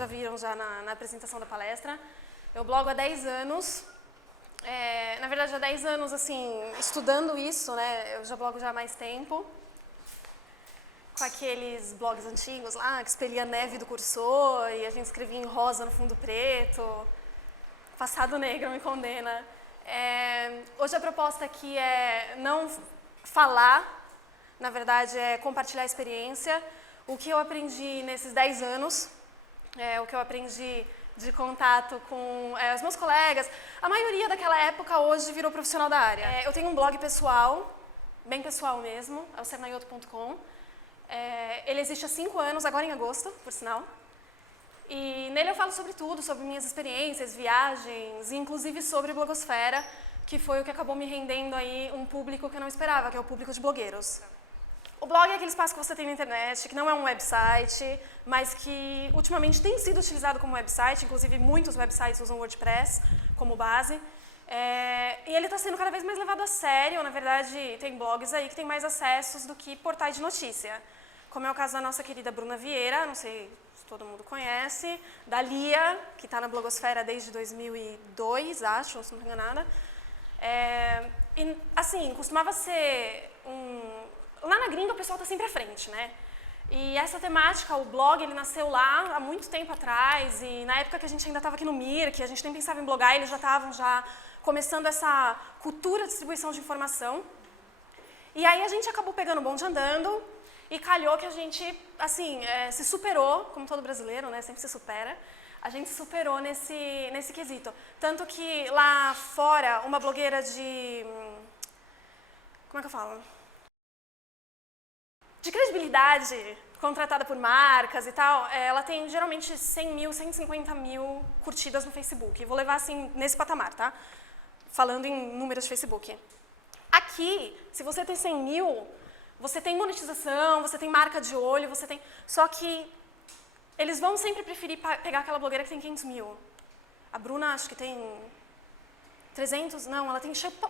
já viram já na apresentação da palestra. Eu blogo há 10 anos. Na verdade, há 10 anos, assim, estudando isso, né? Eu já blogo já há mais tempo. Com aqueles blogs antigos lá, que expelia neve do cursor e a gente escrevia em rosa no fundo preto. Passado negro me condena. Hoje a proposta aqui é não falar, na verdade é compartilhar a experiência. O que eu aprendi nesses 10 anos, o que eu aprendi de contato com os meus colegas. A maioria daquela época hoje virou profissional da área. Eu tenho um blog pessoal, bem pessoal mesmo, é o sernaioto.com. Ele existe há 5 anos, agora em agosto, por sinal. E nele eu falo sobre tudo, sobre minhas experiências, viagens, inclusive sobre blogosfera, que foi o que acabou me rendendo aí um público que eu não esperava, que é o público de blogueiros. O blog é aquele espaço que você tem na internet, que não é um website, mas que ultimamente tem sido utilizado como website, inclusive muitos websites usam WordPress como base. E ele está sendo cada vez mais levado a sério, na verdade tem blogs aí que tem mais acessos do que portais de notícia. Como é o caso da nossa querida Bruna Vieira, não sei se todo mundo conhece, da Lia, que está na blogosfera desde 2002, acho, se não estou enganada. E, assim, costumava ser Lá na gringa o pessoal está sempre à frente, né? E essa temática, o blog, ele nasceu lá há muito tempo atrás, e na época que a gente ainda estava aqui no MIR, que a gente nem pensava em blogar, eles já estavam começando essa cultura de distribuição de informação. E aí a gente acabou pegando o bonde andando, e calhou que a gente, assim, se superou, como todo brasileiro, né? Sempre se supera. A gente se superou nesse quesito. Tanto que lá fora, uma blogueira de... Como é que eu falo? De credibilidade, contratada por marcas e tal, ela tem geralmente 100 mil, 150 mil curtidas no Facebook. Vou levar assim nesse patamar, tá? Falando em números de Facebook. Aqui, se você tem 100 mil, você tem monetização, você tem marca de olho, você tem... Só que eles vão sempre preferir pegar aquela blogueira que tem 500 mil. A Bruna, acho que tem 300, não, ela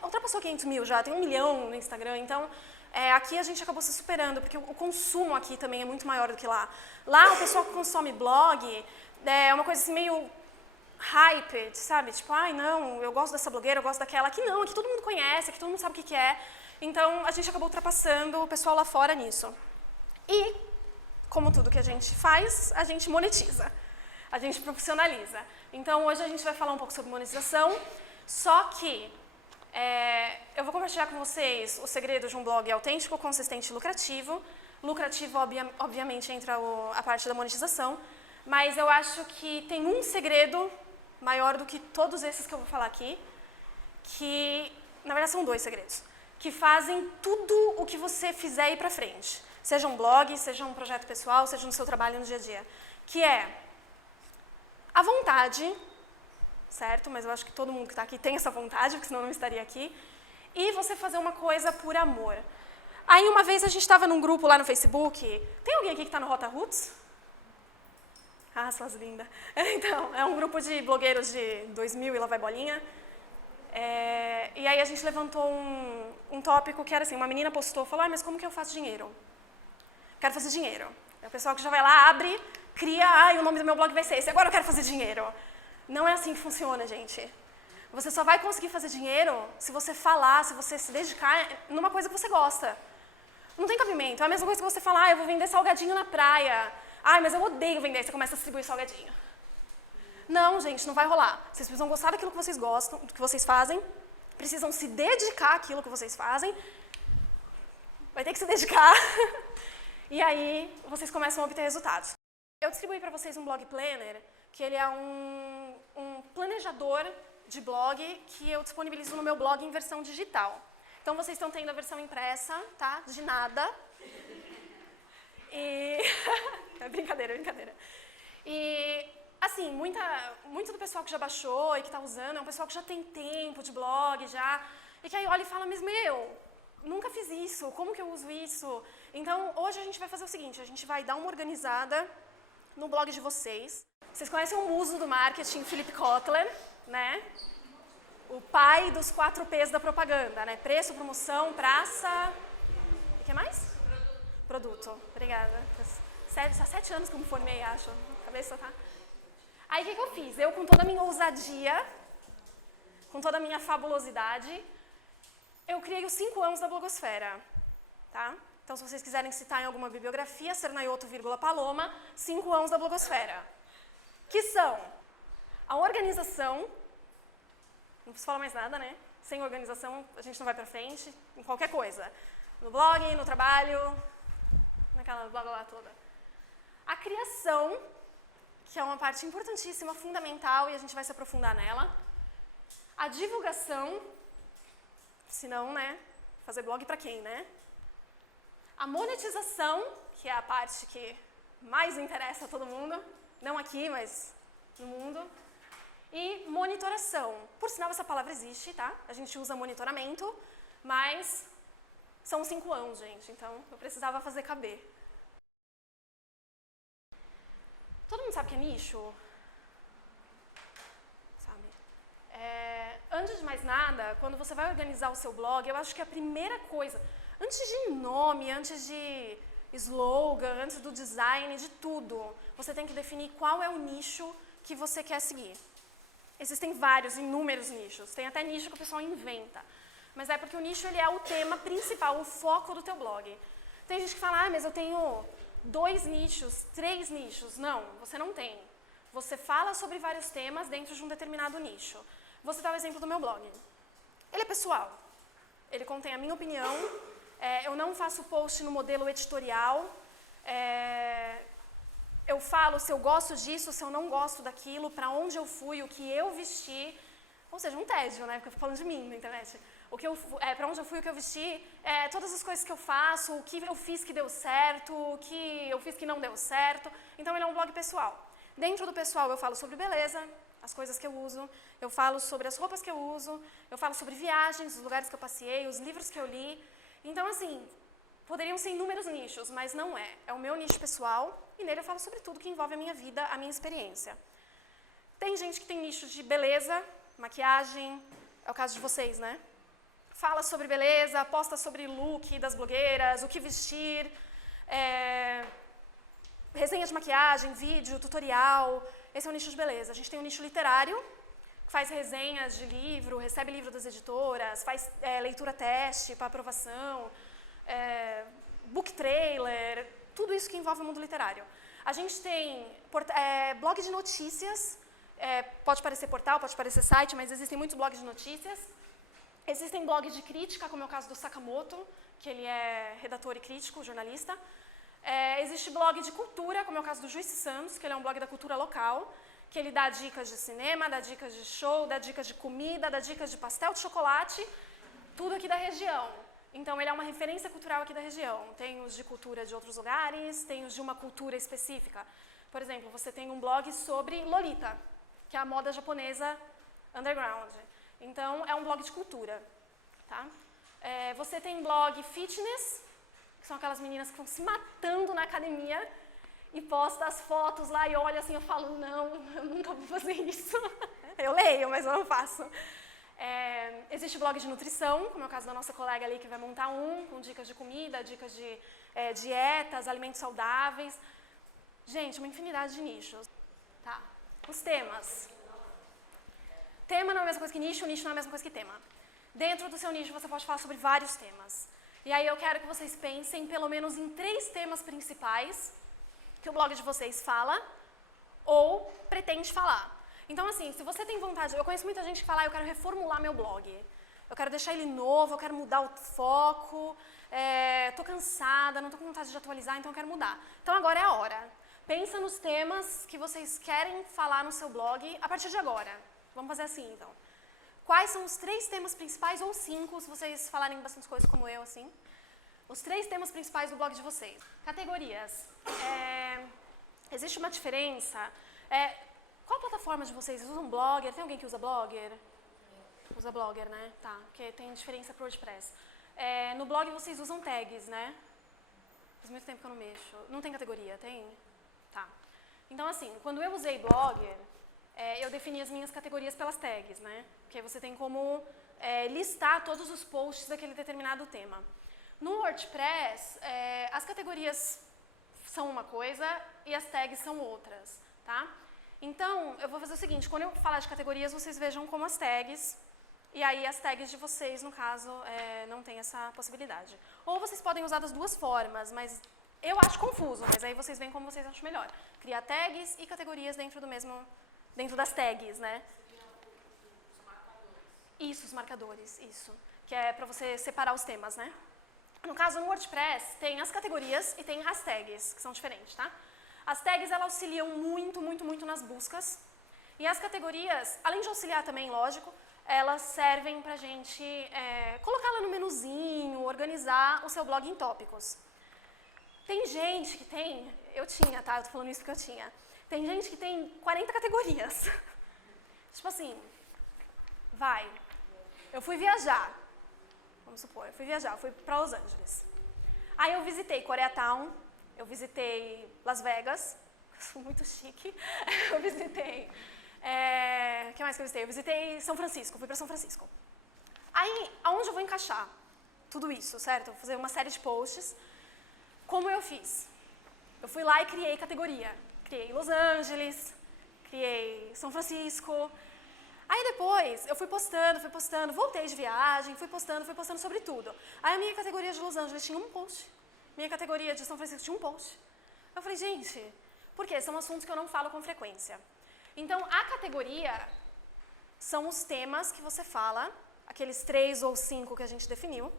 ultrapassou 500 mil já, tem 1 milhão no Instagram, então... aqui a gente acabou se superando, porque o consumo aqui também é muito maior do que lá. Lá, o pessoal que consome blog é uma coisa assim meio hyped, sabe? Tipo, ai, não, eu gosto dessa blogueira, eu gosto daquela. Aqui não, aqui todo mundo conhece, aqui todo mundo sabe o que é. Então, a gente acabou ultrapassando o pessoal lá fora nisso. E, como tudo que a gente faz, a gente monetiza. A gente profissionaliza. Então, hoje a gente vai falar um pouco sobre monetização, só que... eu vou compartilhar com vocês o segredo de um blog autêntico, consistente e lucrativo. Lucrativo, obviamente, entra a parte da monetização, mas eu acho que tem um segredo maior do que todos esses que eu vou falar aqui, que, na verdade, são 2 segredos, que fazem tudo o que você fizer ir pra frente. Seja um blog, seja um projeto pessoal, seja no seu trabalho no dia a dia. Que é a vontade... certo? Mas eu acho que todo mundo que está aqui tem essa vontade, porque senão eu não estaria aqui. E você fazer uma coisa por amor. Aí, uma vez, a gente estava num grupo lá no Facebook. Tem alguém aqui que está no Rota Roots? Ah, suas lindas. Então, é um grupo de blogueiros de 2000 e lá vai bolinha. E aí, a gente levantou um tópico que era assim, uma menina postou, falou, mas como que eu faço dinheiro? Quero fazer dinheiro. É o pessoal que já vai lá, abre, cria, o nome do meu blog vai ser esse, agora eu quero fazer dinheiro. Não é assim que funciona, gente. Você só vai conseguir fazer dinheiro se você falar, se você se dedicar numa coisa que você gosta. Não tem cabimento. É a mesma coisa que você falar, eu vou vender salgadinho na praia. Mas eu odeio vender, você começa a distribuir salgadinho. Não, gente, não vai rolar. Vocês precisam gostar daquilo que vocês gostam, do que vocês fazem, precisam se dedicar àquilo que vocês fazem. Vai ter que se dedicar. E aí, vocês começam a obter resultados. Eu distribuí para vocês um blog planner, que ele é um planejador de blog que eu disponibilizo no meu blog em versão digital. Então, vocês estão tendo a versão impressa, tá? De nada. É brincadeira, brincadeira. E, assim, muito do pessoal que já baixou e que está usando é um pessoal que já tem tempo de blog, já, e que aí olha e fala, mas, nunca fiz isso, como que eu uso isso? Então, hoje a gente vai fazer o seguinte, a gente vai dar uma organizada no blog de vocês. Vocês conhecem o muso do marketing, Philip Kotler, né? O pai dos 4 P's da propaganda, né? Preço, promoção, praça... E o que mais? Produto. Obrigada. Há 7 anos que eu me formei, acho. A cabeça tá... Aí o que eu fiz? Eu, com toda a minha ousadia, com toda a minha fabulosidade, eu criei os 5 anos da blogosfera, tá? Então, se vocês quiserem citar em alguma bibliografia, Sernaioto, Paloma, 5 anos da blogosfera. Que são a organização, não preciso falar mais nada, né? Sem organização, a gente não vai pra frente, em qualquer coisa. No blog, no trabalho, naquela blá blá blá toda. A criação, que é uma parte importantíssima, fundamental, e a gente vai se aprofundar nela. A divulgação, senão, né, fazer blog pra quem, né? A monetização, que é a parte que mais interessa a todo mundo, não aqui, mas no mundo. E monitoração. Por sinal, essa palavra existe, tá? A gente usa monitoramento, mas são 5 anos, gente, então eu precisava fazer caber. Todo mundo sabe o que é nicho? Sabe? Antes de mais nada, quando você vai organizar o seu blog, eu acho que a primeira coisa, antes de nome, antes de slogan, antes do design, de tudo, você tem que definir qual é o nicho que você quer seguir. Existem vários, inúmeros nichos. Tem até nicho que o pessoal inventa. Mas é porque o nicho ele é o tema principal, o foco do teu blog. Tem gente que fala, mas eu tenho 2 nichos, 3 nichos. Não, você não tem. Você fala sobre vários temas dentro de um determinado nicho. Vou citar o exemplo do meu blog. Ele é pessoal. Ele contém a minha opinião. Eu não faço post no modelo editorial. Eu falo se eu gosto disso, se eu não gosto daquilo, para onde eu fui, o que eu vesti. Ou seja, um tédio, né? Porque eu fico falando de mim na internet. Para onde eu fui, o que eu vesti, todas as coisas que eu faço, o que eu fiz que deu certo, o que eu fiz que não deu certo. Então, ele é um blog pessoal. Dentro do pessoal, eu falo sobre beleza, as coisas que eu uso, eu falo sobre as roupas que eu uso, eu falo sobre viagens, os lugares que eu passei, os livros que eu li. Então, assim, poderiam ser inúmeros nichos, mas não é. É o meu nicho pessoal e nele eu falo sobre tudo que envolve a minha vida, a minha experiência. Tem gente que tem nichos de beleza, maquiagem, é o caso de vocês, né? Fala sobre beleza, posta sobre look das blogueiras, o que vestir, resenha de maquiagem, vídeo, tutorial. Esse é o nicho de beleza. A gente tem um nicho literário, que faz resenhas de livro, recebe livro das editoras, faz leitura teste para aprovação, book trailer, tudo isso que envolve o mundo literário. A gente tem blog de notícias, pode parecer portal, pode parecer site, mas existem muitos blogs de notícias. Existem blogs de crítica, como é o caso do Sakamoto, que ele é redator e crítico, jornalista. Existe blog de cultura, como é o caso do Juice Santos, que ele é um blog da cultura local, que ele dá dicas de cinema, dá dicas de show, dá dicas de comida, dá dicas de pastel de chocolate, tudo aqui da região. Então, ele é uma referência cultural aqui da região. Tem os de cultura de outros lugares, tem os de uma cultura específica. Por exemplo, você tem um blog sobre Lolita, que é a moda japonesa underground. Então, é um blog de cultura. Tá? Você tem blog fitness, que são aquelas meninas que estão se matando na academia e posta as fotos lá e olha assim, eu falo, não, eu nunca vou fazer isso. Eu leio, mas eu não faço. Existe blog de nutrição, como é o caso da nossa colega ali que vai montar com dicas de comida, dicas de dietas, alimentos saudáveis. Gente, uma infinidade de nichos. Tá. Os temas. Tema não é a mesma coisa que nicho não é a mesma coisa que tema. Dentro do seu nicho você pode falar sobre vários temas. E aí eu quero que vocês pensem pelo menos em 3 temas principais que o blog de vocês fala ou pretende falar. Então, assim, se você tem vontade... Eu conheço muita gente que fala, eu quero reformular meu blog. Eu quero deixar ele novo, eu quero mudar o foco, estou cansada, não estou com vontade de atualizar, então eu quero mudar. Então, agora é a hora. Pensa nos temas que vocês querem falar no seu blog a partir de agora. Vamos fazer assim, então. Quais são os 3 temas principais, ou 5, se vocês falarem bastante coisas como eu, assim. Os 3 temas principais do blog de vocês. Categorias. Existe uma diferença... Qual a plataforma de vocês? Vocês usam Blogger? Tem alguém que usa Blogger? Usa Blogger, né? Tá, porque tem diferença para o WordPress. No blog vocês usam tags, né? Faz muito tempo que eu não mexo. Não tem categoria, tem? Tá. Então, assim, quando eu usei Blogger, eu defini as minhas categorias pelas tags, né? Porque você tem como listar todos os posts daquele determinado tema. No WordPress, as categorias são uma coisa e as tags são outras, tá? Então, eu vou fazer o seguinte, quando eu falar de categorias, vocês vejam como as tags, e aí as tags de vocês, no caso, não tem essa possibilidade. Ou vocês podem usar das duas formas, mas eu acho confuso, mas aí vocês veem como vocês acham melhor. Criar tags e categorias dentro das tags, né? Isso, os marcadores, isso. Que é para você separar os temas, né? No caso, no WordPress, tem as categorias e tem as tags, que são diferentes, tá? As tags, elas auxiliam muito nas buscas. E as categorias, além de auxiliar também, lógico, elas servem pra gente colocar lá no menuzinho, organizar o seu blog em tópicos. Tem gente que tem, eu tinha, tá? Eu tô falando isso porque eu tinha. Tem gente que tem 40 categorias. Tipo assim, eu fui viajar. Vamos supor, eu fui pra Los Angeles. Aí eu visitei Koreatown, eu visitei Las Vegas, sou muito chique. Eu visitei, o que mais que eu visitei? Eu visitei São Francisco, fui pra São Francisco. Aí, aonde eu vou encaixar tudo isso, certo? Eu vou fazer uma série de posts. Como eu fiz? Eu fui lá e criei categoria. Criei Los Angeles, criei São Francisco. Aí depois, eu fui postando, voltei de viagem, fui postando sobre tudo. Aí a minha categoria de Los Angeles tinha um post. Minha categoria de São Francisco tinha um post. Eu falei, gente, por quê? São assuntos que eu não falo com frequência. Então, a categoria são os temas que você fala, aqueles 3 ou 5 que a gente definiu.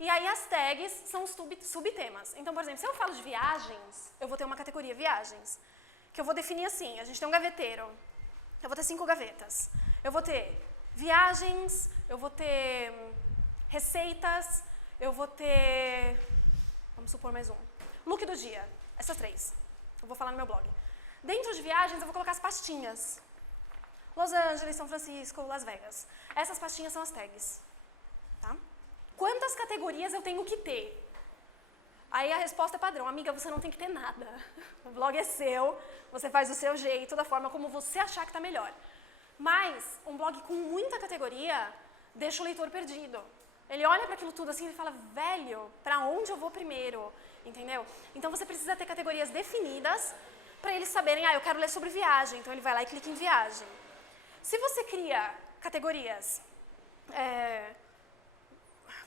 E aí as tags são os subtemas. Então, por exemplo, se eu falo de viagens, eu vou ter uma categoria viagens, que eu vou definir assim, a gente tem um gaveteiro, eu vou ter 5 gavetas. Eu vou ter viagens, eu vou ter receitas, eu vou ter, vamos supor mais um, look do dia, essas 3. Eu vou falar no meu blog. Dentro de viagens, eu vou colocar as pastinhas. Los Angeles, São Francisco, Las Vegas. Essas pastinhas são as tags. Tá? Quantas categorias eu tenho que ter? Aí a resposta é padrão. Amiga, você não tem que ter nada. O blog é seu, você faz do seu jeito, da forma como você achar que está melhor. Mas um blog com muita categoria deixa o leitor perdido. Ele olha para aquilo tudo assim e fala, velho, para onde eu vou primeiro? Entendeu? Então você precisa ter categorias definidas para eles saberem, eu quero ler sobre viagem, então ele vai lá e clica em viagem. Se você cria categorias,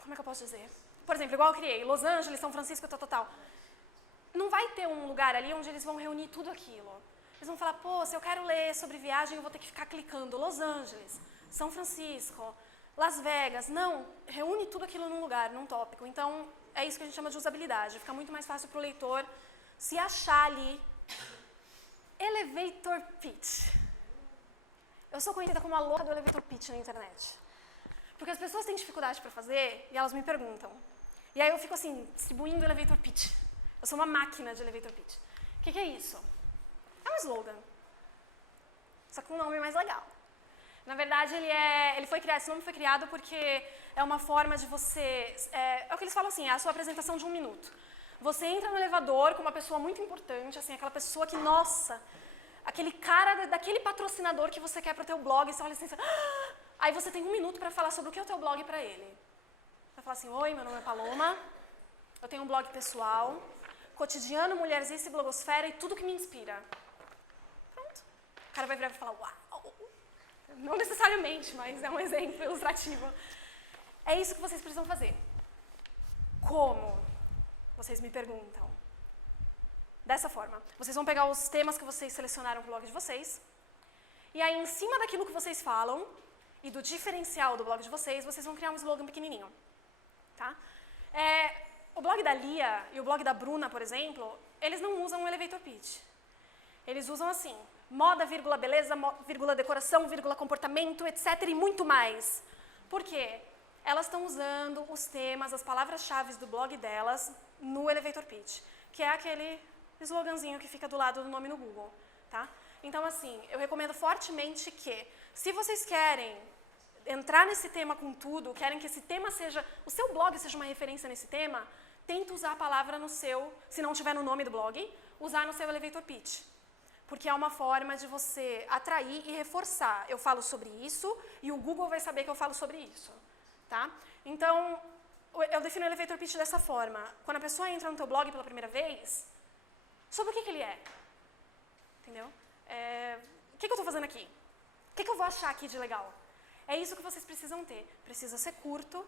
como é que eu posso dizer? Por exemplo, igual eu criei, Los Angeles, São Francisco, tal. Não vai ter um lugar ali onde eles vão reunir tudo aquilo. Eles vão falar, pô, se eu quero ler sobre viagem, eu vou ter que ficar clicando Los Angeles, São Francisco, Las Vegas. Não, reúne tudo aquilo num lugar, num tópico. Então, é isso que a gente chama de usabilidade. Fica muito mais fácil para o leitor se achar ali. Elevator pitch. Eu sou conhecida como a louca do elevator pitch na internet. Porque as pessoas têm dificuldade para fazer e elas me perguntam. E aí eu fico assim, distribuindo elevator pitch. Eu sou uma máquina de elevator pitch. O que é isso? É um slogan. Só com um nome mais legal. Na verdade, esse nome foi criado porque é uma forma de você... É o que eles falam assim, é a sua apresentação de 1 minuto. Você entra no elevador com uma pessoa muito importante, assim, aquela pessoa que, nossa, aquele cara daquele patrocinador que você quer para o teu blog, você olha assim, aí você tem 1 minuto para falar sobre o que é o teu blog para ele. Você vai falar assim, oi, meu nome é Paloma, eu tenho um blog pessoal, cotidiano, mulherzice, blogosfera e tudo que me inspira. Pronto. O cara vai virar e falar, uau. Não necessariamente, mas é um exemplo ilustrativo. É isso que vocês precisam fazer. Como? Vocês me perguntam. Dessa forma. Vocês vão pegar os temas que vocês selecionaram para o blog de vocês. E aí, em cima daquilo que vocês falam e do diferencial do blog de vocês, vocês vão criar um slogan pequenininho. Tá? O blog da Lia e o blog da Bruna, por exemplo, eles não usam um elevator pitch. Eles usam assim, moda, vírgula, beleza, vírgula, decoração, vírgula, comportamento, etc. e muito mais. Por quê? Elas estão usando os temas, as palavras-chave do blog delas no elevator pitch, que é aquele sloganzinho que fica do lado do nome no Google. Tá? Então, assim, eu recomendo fortemente que, se vocês querem entrar nesse tema com tudo, querem que esse tema seja, o seu blog seja uma referência nesse tema, tenta usar a palavra no seu, se não tiver no nome do blog, usar no seu elevator pitch. Porque é uma forma de você atrair e reforçar. Eu falo sobre isso e o Google vai saber que eu falo sobre isso. Tá? Então, eu defino o elevator pitch dessa forma. Quando a pessoa entra no teu blog pela primeira vez, sobre o que ele é? Entendeu? que eu estou fazendo aqui? O que eu vou achar aqui de legal? É isso que vocês precisam ter. Precisa ser curto,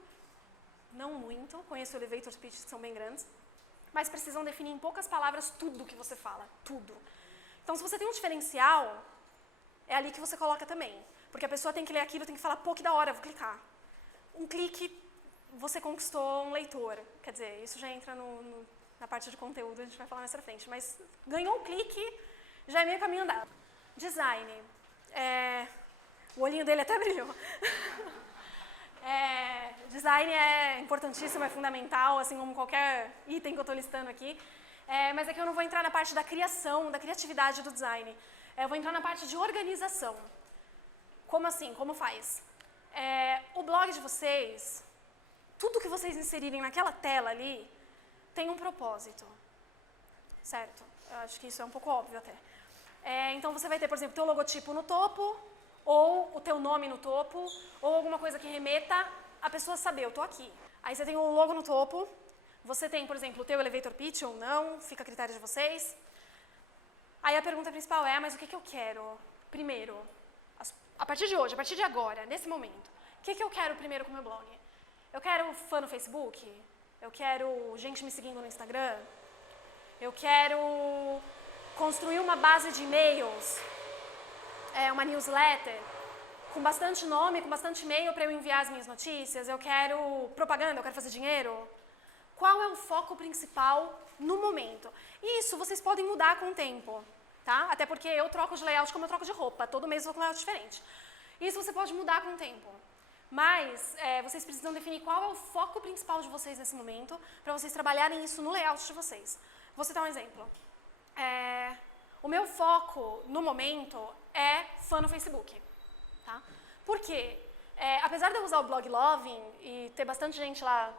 não muito, conheço elevator pitches que são bem grandes, mas precisam definir em poucas palavras tudo que você fala, tudo. Então, se você tem um diferencial, é ali que você coloca também. Porque a pessoa tem que ler aquilo, tem que falar, pô, que da hora, vou clicar. Um clique, você conquistou um leitor. Quer dizer, isso já entra na parte de conteúdo, a gente vai falar mais pra frente. Mas ganhou um clique, já é meio caminho andado. Design. O olhinho dele até brilhou. Design é importantíssimo, é fundamental, assim como qualquer item que eu estou listando aqui. Mas aqui eu não vou entrar na parte da criação, da criatividade do design. Eu vou entrar na parte de organização. Como assim? Como faz? O blog de vocês, tudo que vocês inserirem naquela tela ali, tem um propósito. Certo? Eu acho que isso é um pouco óbvio até. Então você vai ter, por exemplo, teu logotipo no topo, ou o teu nome no topo, ou alguma coisa que remeta a pessoa saber, eu estou aqui. Aí você tem o logo no topo, você tem, por exemplo, o teu elevator pitch ou não, fica a critério de vocês. Aí a pergunta principal mas o que eu quero primeiro? A partir de hoje, a partir de agora, nesse momento, o que eu quero primeiro com o meu blog? Eu quero fã no Facebook? Eu quero gente me seguindo no Instagram? Eu quero construir uma base de e-mails, uma newsletter, com bastante nome, com bastante e-mail para eu enviar as minhas notícias? Eu quero propaganda, eu quero fazer dinheiro? Qual é o foco principal no momento? Isso vocês podem mudar com o tempo, tá? Até porque eu troco de layout como eu troco de roupa, todo mês eu vou com um layout diferente. Isso você pode mudar com o tempo. Mas vocês precisam definir qual é o foco principal de vocês nesse momento, para vocês trabalharem isso no layout de vocês. Vou citar um exemplo. O meu foco, no momento, é fã no Facebook. Tá? Por quê? Apesar de eu usar o blog Loving e ter bastante gente lá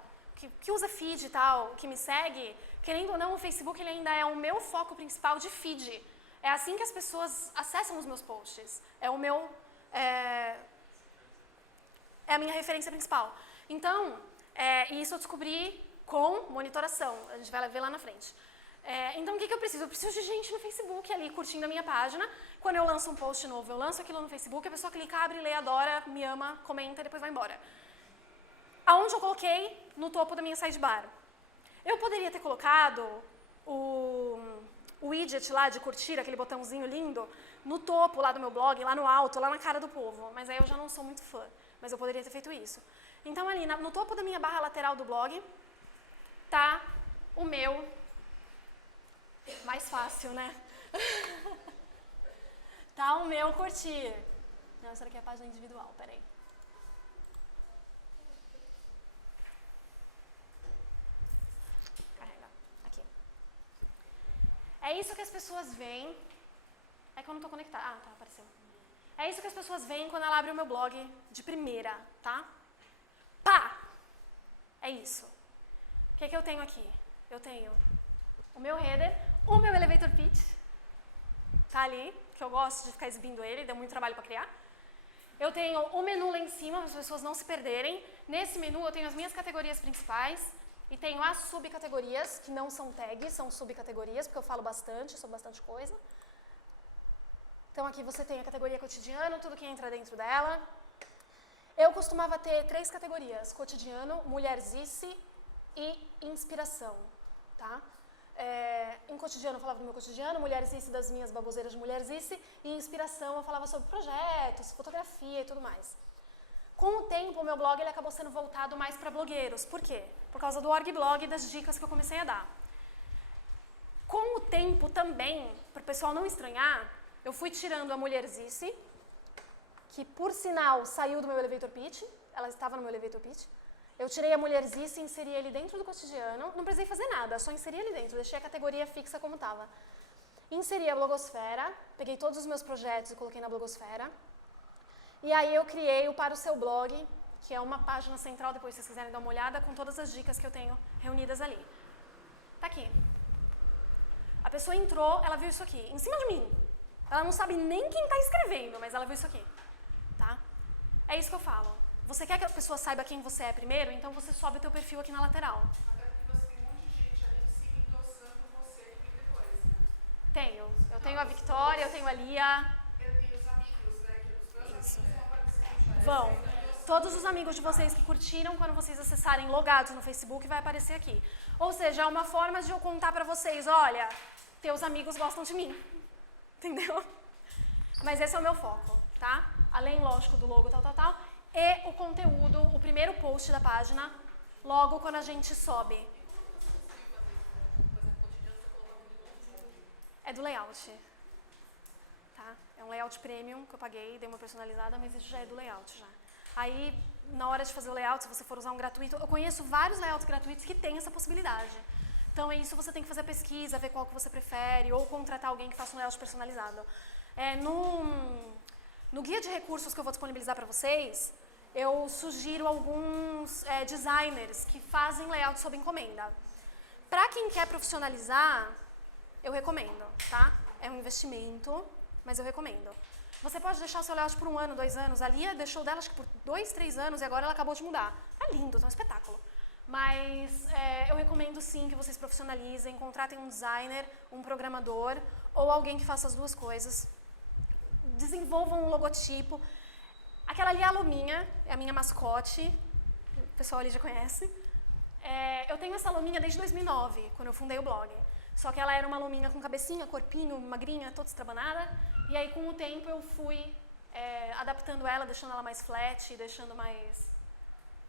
que usa feed e tal, que me segue, querendo ou não, o Facebook ele ainda é o meu foco principal de feed. É assim que as pessoas acessam os meus posts. É a minha referência principal. Então, isso eu descobri com monitoração. A gente vai ver lá na frente. Então, o que eu preciso? Eu preciso de gente no Facebook ali, curtindo a minha página. Quando eu lanço um post novo, eu lanço aquilo no Facebook, a pessoa clica, abre, lê, adora, me ama, comenta e depois vai embora. Aonde eu coloquei? No topo da minha sidebar. Eu poderia ter colocado o widget lá de curtir, aquele botãozinho lindo, no topo lá do meu blog, lá no alto, lá na cara do povo. Mas aí eu já não sou muito fã. Mas eu poderia ter feito isso. Então ali, no topo da minha barra lateral do blog, tá o meu... Mais fácil, né? Tá o meu curtir. Não, essa daqui é a página individual, peraí. Carrega, aqui. É isso que as pessoas veem. É que eu não tô conectada. Ah, tá, apareceu. É isso que as pessoas veem quando ela abre o meu blog de primeira, tá? Pá! É isso. O que eu tenho aqui? Eu tenho o meu header, o meu elevator pitch, tá ali, que eu gosto de ficar exibindo ele, deu muito trabalho para criar. Eu tenho o menu lá em cima, para as pessoas não se perderem. Nesse menu eu tenho as minhas categorias principais e tenho as subcategorias, que não são tags, são subcategorias, porque eu falo bastante sobre bastante coisa. Então aqui você tem a categoria cotidiano, tudo que entra dentro dela. Eu costumava ter 3 categorias, cotidiano, mulherzice e inspiração, tá? Em cotidiano eu falava do meu cotidiano, mulherzice das minhas baboseiras de mulherzice, e inspiração eu falava sobre projetos, fotografia e tudo mais. Com o tempo, o meu blog ele acabou sendo voltado mais para blogueiros. Por quê? Por causa do org-blog e das dicas que eu comecei a dar. Com o tempo também, para o pessoal não estranhar, eu fui tirando a mulherzice, que por sinal saiu do meu elevator pitch, ela estava no meu elevator pitch. Eu tirei a mulherzice e inseri ele dentro do cotidiano. Não precisei fazer nada, só inseri ele dentro, deixei a categoria fixa como estava. Inseri a blogosfera, peguei todos os meus projetos e coloquei na blogosfera. E aí eu criei o Para o Seu Blog, que é uma página central, depois se vocês quiserem dar uma olhada, com todas as dicas que eu tenho reunidas ali. Tá aqui. A pessoa entrou, ela viu isso aqui, em cima de mim. Ela não sabe nem quem está escrevendo, mas ela viu isso aqui. Tá? É isso que eu falo. Você quer que a pessoa saiba quem você é primeiro, então você sobe o teu perfil aqui na lateral. Até porque você tem um monte de gente ali em cima endossando você aqui depois, né? Tenho. Eu tenho a Victoria, eu tenho a Lia. Eu tenho os Isso. Vão. Todos os amigos de vocês que curtiram, quando vocês acessarem logados no Facebook, vai aparecer aqui. Ou seja, é uma forma de eu contar pra vocês, olha, teus amigos gostam de mim. Entendeu? Mas esse é o meu foco, tá? Além, lógico, do logo, tal. E o conteúdo, o primeiro post da página, logo quando a gente sobe. É do layout. Tá? É um layout premium que eu paguei, dei uma personalizada, mas isso já é do layout já. Aí, na hora de fazer o layout, se você for usar um gratuito, eu conheço vários layouts gratuitos que têm essa possibilidade. Então, é isso, você tem que fazer pesquisa, ver qual que você prefere, ou contratar alguém que faça um layout personalizado. No guia de recursos que eu vou disponibilizar para vocês, eu sugiro alguns designers que fazem layout sob encomenda. Para quem quer profissionalizar, eu recomendo, tá? É um investimento, mas eu recomendo. Você pode deixar o seu layout por 1 ano, 2 anos. A Lia deixou dela acho que por 2, 3 anos e agora ela acabou de mudar. Tá lindo, tá um espetáculo. Mas eu recomendo sim que vocês profissionalizem, contratem um designer, um programador ou alguém que faça as duas coisas. Desenvolvam um logotipo. Aquela ali é a Lominha, é a minha mascote. O pessoal ali já conhece. Eu tenho essa Lominha desde 2009, quando eu fundei o blog. Só que ela era uma lominha com cabecinha, corpinho, magrinha, toda estrabanada. E aí, com o tempo, eu fui adaptando ela, deixando ela mais flat, deixando mais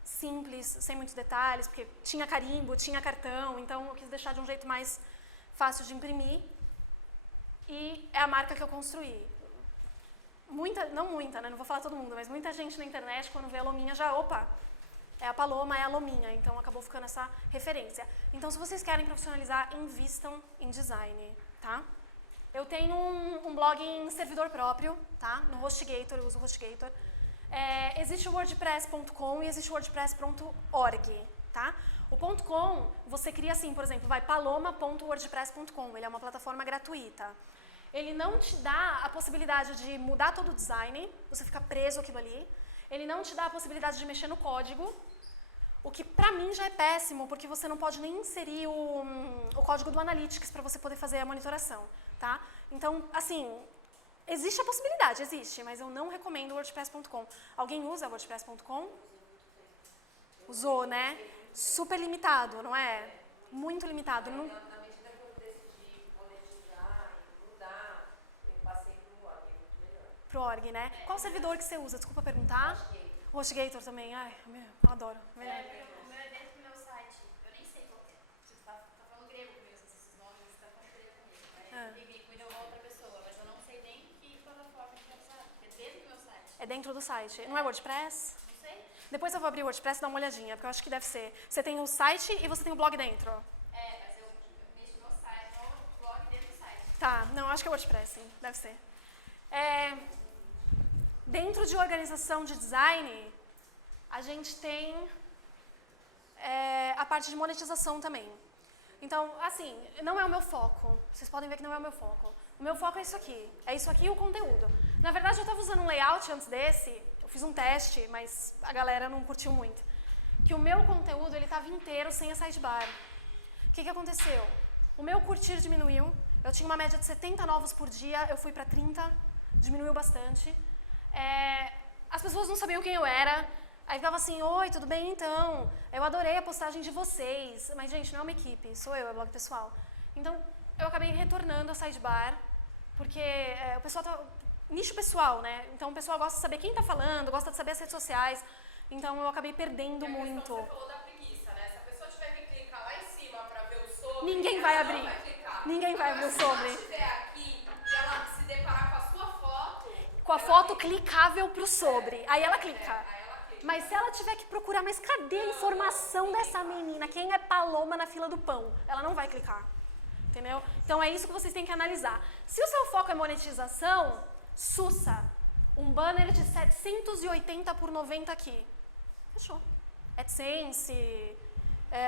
simples, sem muitos detalhes, porque tinha carimbo, tinha cartão, então eu quis deixar de um jeito mais fácil de imprimir. E é a marca que eu construí. Não muita, né? Não vou falar todo mundo, mas muita gente na internet, quando vê a Lominha, já, opa, é a Paloma, é a Lominha. Então, acabou ficando essa referência. Então, se vocês querem profissionalizar, invistam em design, tá? Eu tenho um blog em servidor próprio, tá? No HostGator, eu uso o HostGator. Existe o wordpress.com e existe o wordpress.org, tá? O .com, você cria assim, por exemplo, vai paloma.wordpress.com, ele é uma plataforma gratuita. Ele não te dá a possibilidade de mudar todo o design, você fica preso aquilo ali. Ele não te dá a possibilidade de mexer no código, o que pra mim já é péssimo, porque você não pode nem inserir o código do Analytics para você poder fazer a monitoração, tá? Então, assim, existe a possibilidade, existe, mas eu não recomendo o wordpress.com. Alguém usa wordpress.com? Usou, né? Super limitado, não é? Muito limitado. Não... Na medida que eu decidi monetizar e mudar, eu passei pro org, muito melhor. Pro org, né? Qual servidor que você usa? Desculpa perguntar. O HostGator também. Ai, eu adoro. O meu é dentro do meu site. Eu nem sei qual é. Você tá falando grego comigo, esses nomes, você tá falando grego comigo. Aí cuida uma outra pessoa, mas eu não sei nem que plataforma que é usar. É dentro do meu site. É dentro do site. Não é WordPress? Não sei. Depois eu vou abrir o WordPress e dar uma olhadinha, porque eu acho que deve ser. Você tem o site e você tem o blog dentro. Mas eu mexo no site, no blog dentro do site. Tá, não, acho que é WordPress, sim. Deve ser. Dentro de organização de design, a gente tem a parte de monetização também. Então, assim, não é o meu foco. Vocês podem ver que não é o meu foco. O meu foco é isso aqui. É isso aqui e o conteúdo. Na verdade, eu estava usando um layout antes desse. Eu fiz um teste, mas a galera não curtiu muito. Que o meu conteúdo, ele estava inteiro sem a sidebar. O que aconteceu? O meu curtir diminuiu. Eu tinha uma média de 70 novos por dia, eu fui para 30. Diminuiu bastante. As pessoas não sabiam quem eu era. Aí ficava assim, oi, tudo bem então? Eu adorei a postagem de vocês. Mas, gente, não é uma equipe, sou eu, é blog pessoal. Então, eu acabei retornando a sidebar, porque o pessoal tá... Nicho pessoal, né? Então, o pessoal gosta de saber quem está falando, gosta de saber as redes sociais. Então, eu acabei perdendo muito. Você falou da preguiça, né? Se a pessoa tiver que clicar lá em cima para ver o sobre, Ninguém vai ela abrir. não vai clicar. Ninguém vai abrir o sobre. Se ela estiver aqui e ela se deparar com a sua foto... Com a foto clicável pro sobre. Aí ela clica. Mas se ela tiver que procurar, mas cadê a informação dessa menina? Quem é Paloma na fila do pão? Ela não vai clicar. Entendeu? Então é isso que vocês têm que analisar. Se o seu foco é monetização, sussa. Um banner de 780 por 90 aqui. Fechou. AdSense,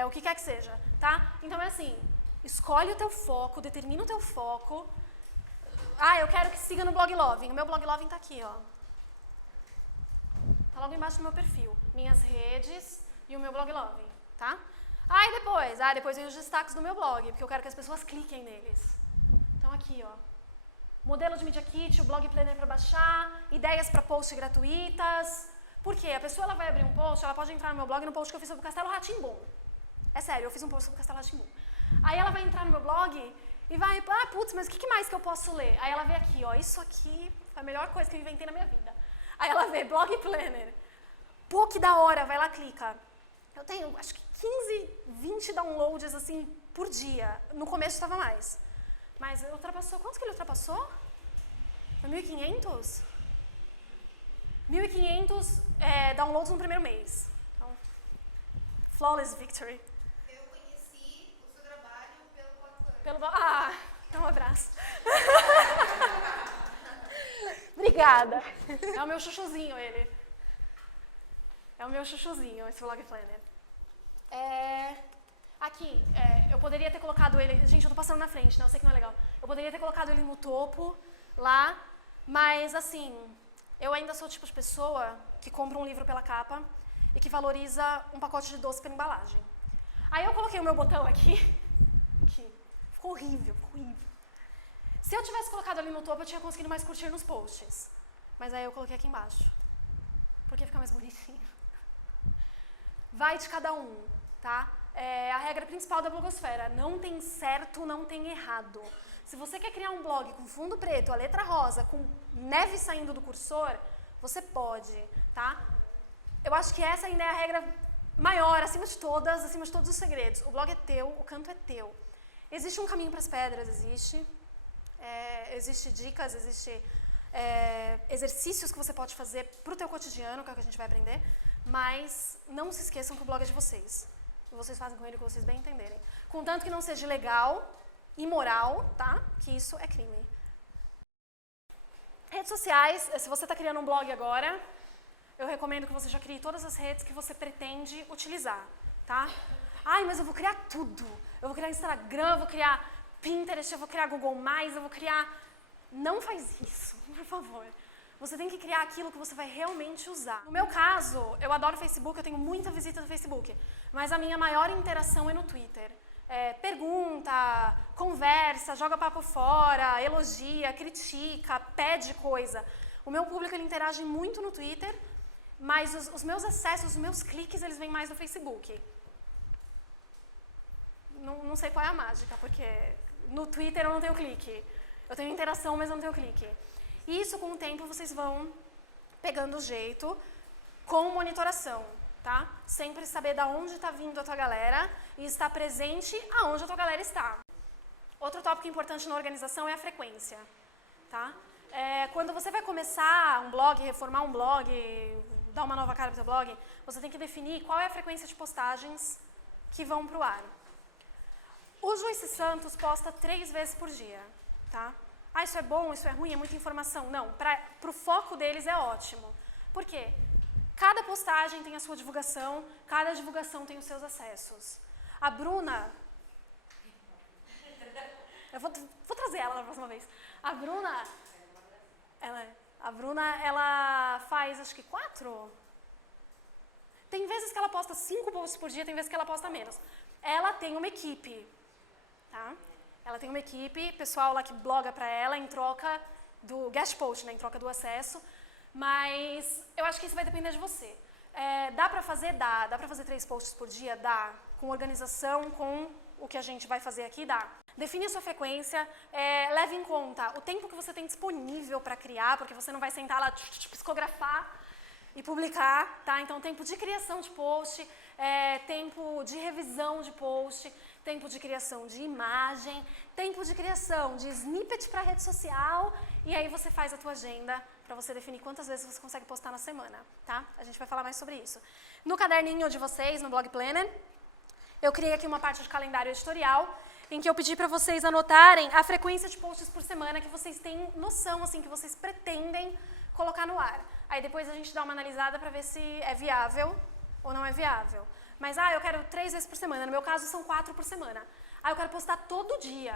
o que quer que seja, tá? Então é assim, escolhe o teu foco, determina o teu foco. Eu quero que siga no Blog Loving. O meu Blog Loving tá aqui, ó. Tá logo embaixo do meu perfil. Minhas redes e o meu Blog Loving, tá? Depois vem os destaques do meu blog, porque eu quero que as pessoas cliquem neles. Então aqui, ó. modelo de Media Kit, o Blog Planner para baixar, ideias para posts gratuitas. Por quê? A pessoa ela vai abrir um post, ela pode entrar no meu blog, no post que eu fiz sobre o Castelo Rá-Tim-Bum. É sério, eu fiz um post sobre o Castelo Rá-Tim-Bum. Aí ela vai entrar no meu blog e vai, putz, mas o que mais que eu posso ler? Aí ela vê aqui, ó, isso aqui foi a melhor coisa que eu inventei na minha vida. Aí ela vê Blog Planner. Pô, que da hora, vai lá, clica. Eu tenho, acho que 15, 20 downloads, assim, por dia. No começo estava mais. Mas ultrapassou, quantos que ele ultrapassou? Foi 1.500? 1.500 downloads no primeiro mês. Então, flawless victory. Eu conheci o seu trabalho pelo Blog Então um abraço. Obrigada. É o meu chuchuzinho, ele. É o meu chuchuzinho, esse Blog Planner. Aqui, eu poderia ter colocado ele... Gente, eu tô passando na frente, né? Eu sei que não é legal. Eu poderia ter colocado ele no topo, lá, mas, assim, eu ainda sou o tipo de pessoa que compra um livro pela capa e que valoriza um pacote de doce pela embalagem. Aí eu coloquei o meu botão aqui. Ficou horrível, ficou horrível. Se eu tivesse colocado ali no topo, eu tinha conseguido mais curtir nos posts. Mas aí eu coloquei aqui embaixo. Porque fica mais bonitinho. Vai de cada um, tá? A regra principal da blogosfera, não tem certo, não tem errado. Se você quer criar um blog com fundo preto, a letra rosa, com neve saindo do cursor, você pode, tá? Eu acho que essa ainda é a regra maior, acima de todos os segredos. O blog é teu, o canto é teu. Existe um caminho para as pedras, existe. Existe dicas, existe exercícios que você pode fazer para o teu cotidiano, que é o que a gente vai aprender, mas não se esqueçam que o blog é de vocês. Vocês fazem com ele o que vocês bem entenderem. Contanto que não seja ilegal, imoral, tá? Que isso é crime. Redes sociais, se você está criando um blog agora, eu recomendo que você já crie todas as redes que você pretende utilizar, tá? Ai, mas eu vou criar tudo. Eu vou criar Instagram, eu vou criar Pinterest, eu vou criar Google+, eu vou criar... Não faz isso, por favor. Você tem que criar aquilo que você vai realmente usar. No meu caso, eu adoro Facebook, eu tenho muita visita no Facebook, mas a minha maior interação é no Twitter. Pergunta, conversa, joga papo fora, elogia, critica, pede coisa. O meu público ele interage muito no Twitter, mas os meus acessos, os meus cliques, eles vêm mais no Facebook. Não sei qual é a mágica, porque no Twitter eu não tenho clique. Eu tenho interação, mas eu não tenho clique. E isso, com o tempo, vocês vão pegando o jeito com monitoração, tá? Sempre saber de onde está vindo a tua galera e estar presente aonde a tua galera está. Outro tópico importante na organização é a frequência, tá? Quando você vai começar um blog, reformar um blog, dar uma nova cara para o seu blog, você tem que definir qual é a frequência de postagens que vão para o ar. O Joyce Santos posta 3 vezes por dia, tá? Isso é bom, isso é ruim, é muita informação. Não, para o foco deles é ótimo. Por quê? Cada postagem tem a sua divulgação, cada divulgação tem os seus acessos. A Bruna... Eu vou trazer ela na próxima vez. A Bruna, ela faz, acho que 4? Tem vezes que ela posta 5 posts por dia, tem vezes que ela posta menos. Ela tem uma equipe, tá? Ela tem uma equipe, pessoal lá que bloga para ela em troca do guest post, né, em troca do acesso, mas eu acho que isso vai depender de você. Dá para fazer? Dá. Dá para fazer 3 posts por dia? Dá. Com organização, com o que a gente vai fazer aqui, dá. Define a sua frequência, leve em conta o tempo que você tem disponível para criar, porque você não vai sentar lá, psicografar e publicar, tá? Então, tempo de criação de post, tempo de revisão de post, tempo de criação de imagem, tempo de criação de snippet para rede social, e aí você faz a tua agenda para você definir quantas vezes você consegue postar na semana, tá? A gente vai falar mais sobre isso. No caderninho de vocês, no Blog Planner, eu criei aqui uma parte de calendário editorial, em que eu pedi para vocês anotarem a frequência de posts por semana que vocês têm noção, assim, que vocês pretendem colocar no ar. Aí depois a gente dá uma analisada para ver se é viável ou não é viável. Mas, eu quero 3 vezes por semana. No meu caso, são 4 por semana. Eu quero postar todo dia.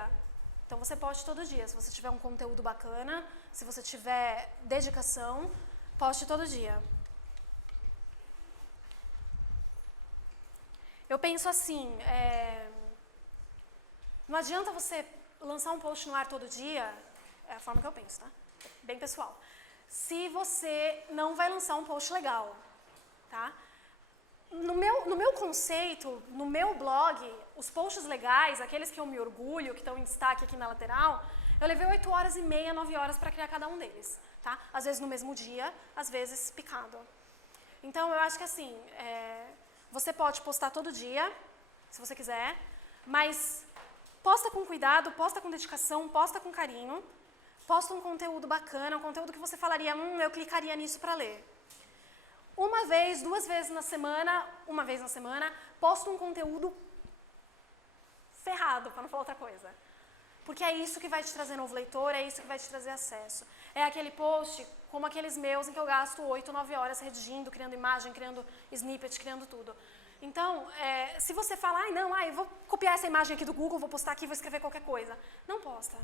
Então, você poste todo dia. Se você tiver um conteúdo bacana, se você tiver dedicação, poste todo dia. Eu penso assim, não adianta você lançar um post no ar todo dia É a forma que eu penso, tá? Bem pessoal. Se você não vai lançar um post legal, tá? No meu conceito, no meu blog, os posts legais, aqueles que eu me orgulho, que estão em destaque aqui na lateral, eu levei 8 horas e meia, 9 horas para criar cada um deles, tá? Às vezes no mesmo dia, às vezes picado. Então, eu acho que assim, você pode postar todo dia, se você quiser, mas posta com cuidado, posta com dedicação, posta com carinho, posta um conteúdo bacana, um conteúdo que você falaria, eu clicaria nisso para ler. Uma vez, 2 vezes na semana, uma vez na semana, posta um conteúdo ferrado, para não falar outra coisa. Porque é isso que vai te trazer novo leitor, é isso que vai te trazer acesso. É aquele post, como aqueles meus, em que eu gasto 8, 9 horas redigindo, criando imagem, criando snippet, criando tudo. Então, se você falar, eu vou copiar essa imagem aqui do Google, vou postar aqui, vou escrever qualquer coisa. Não posta.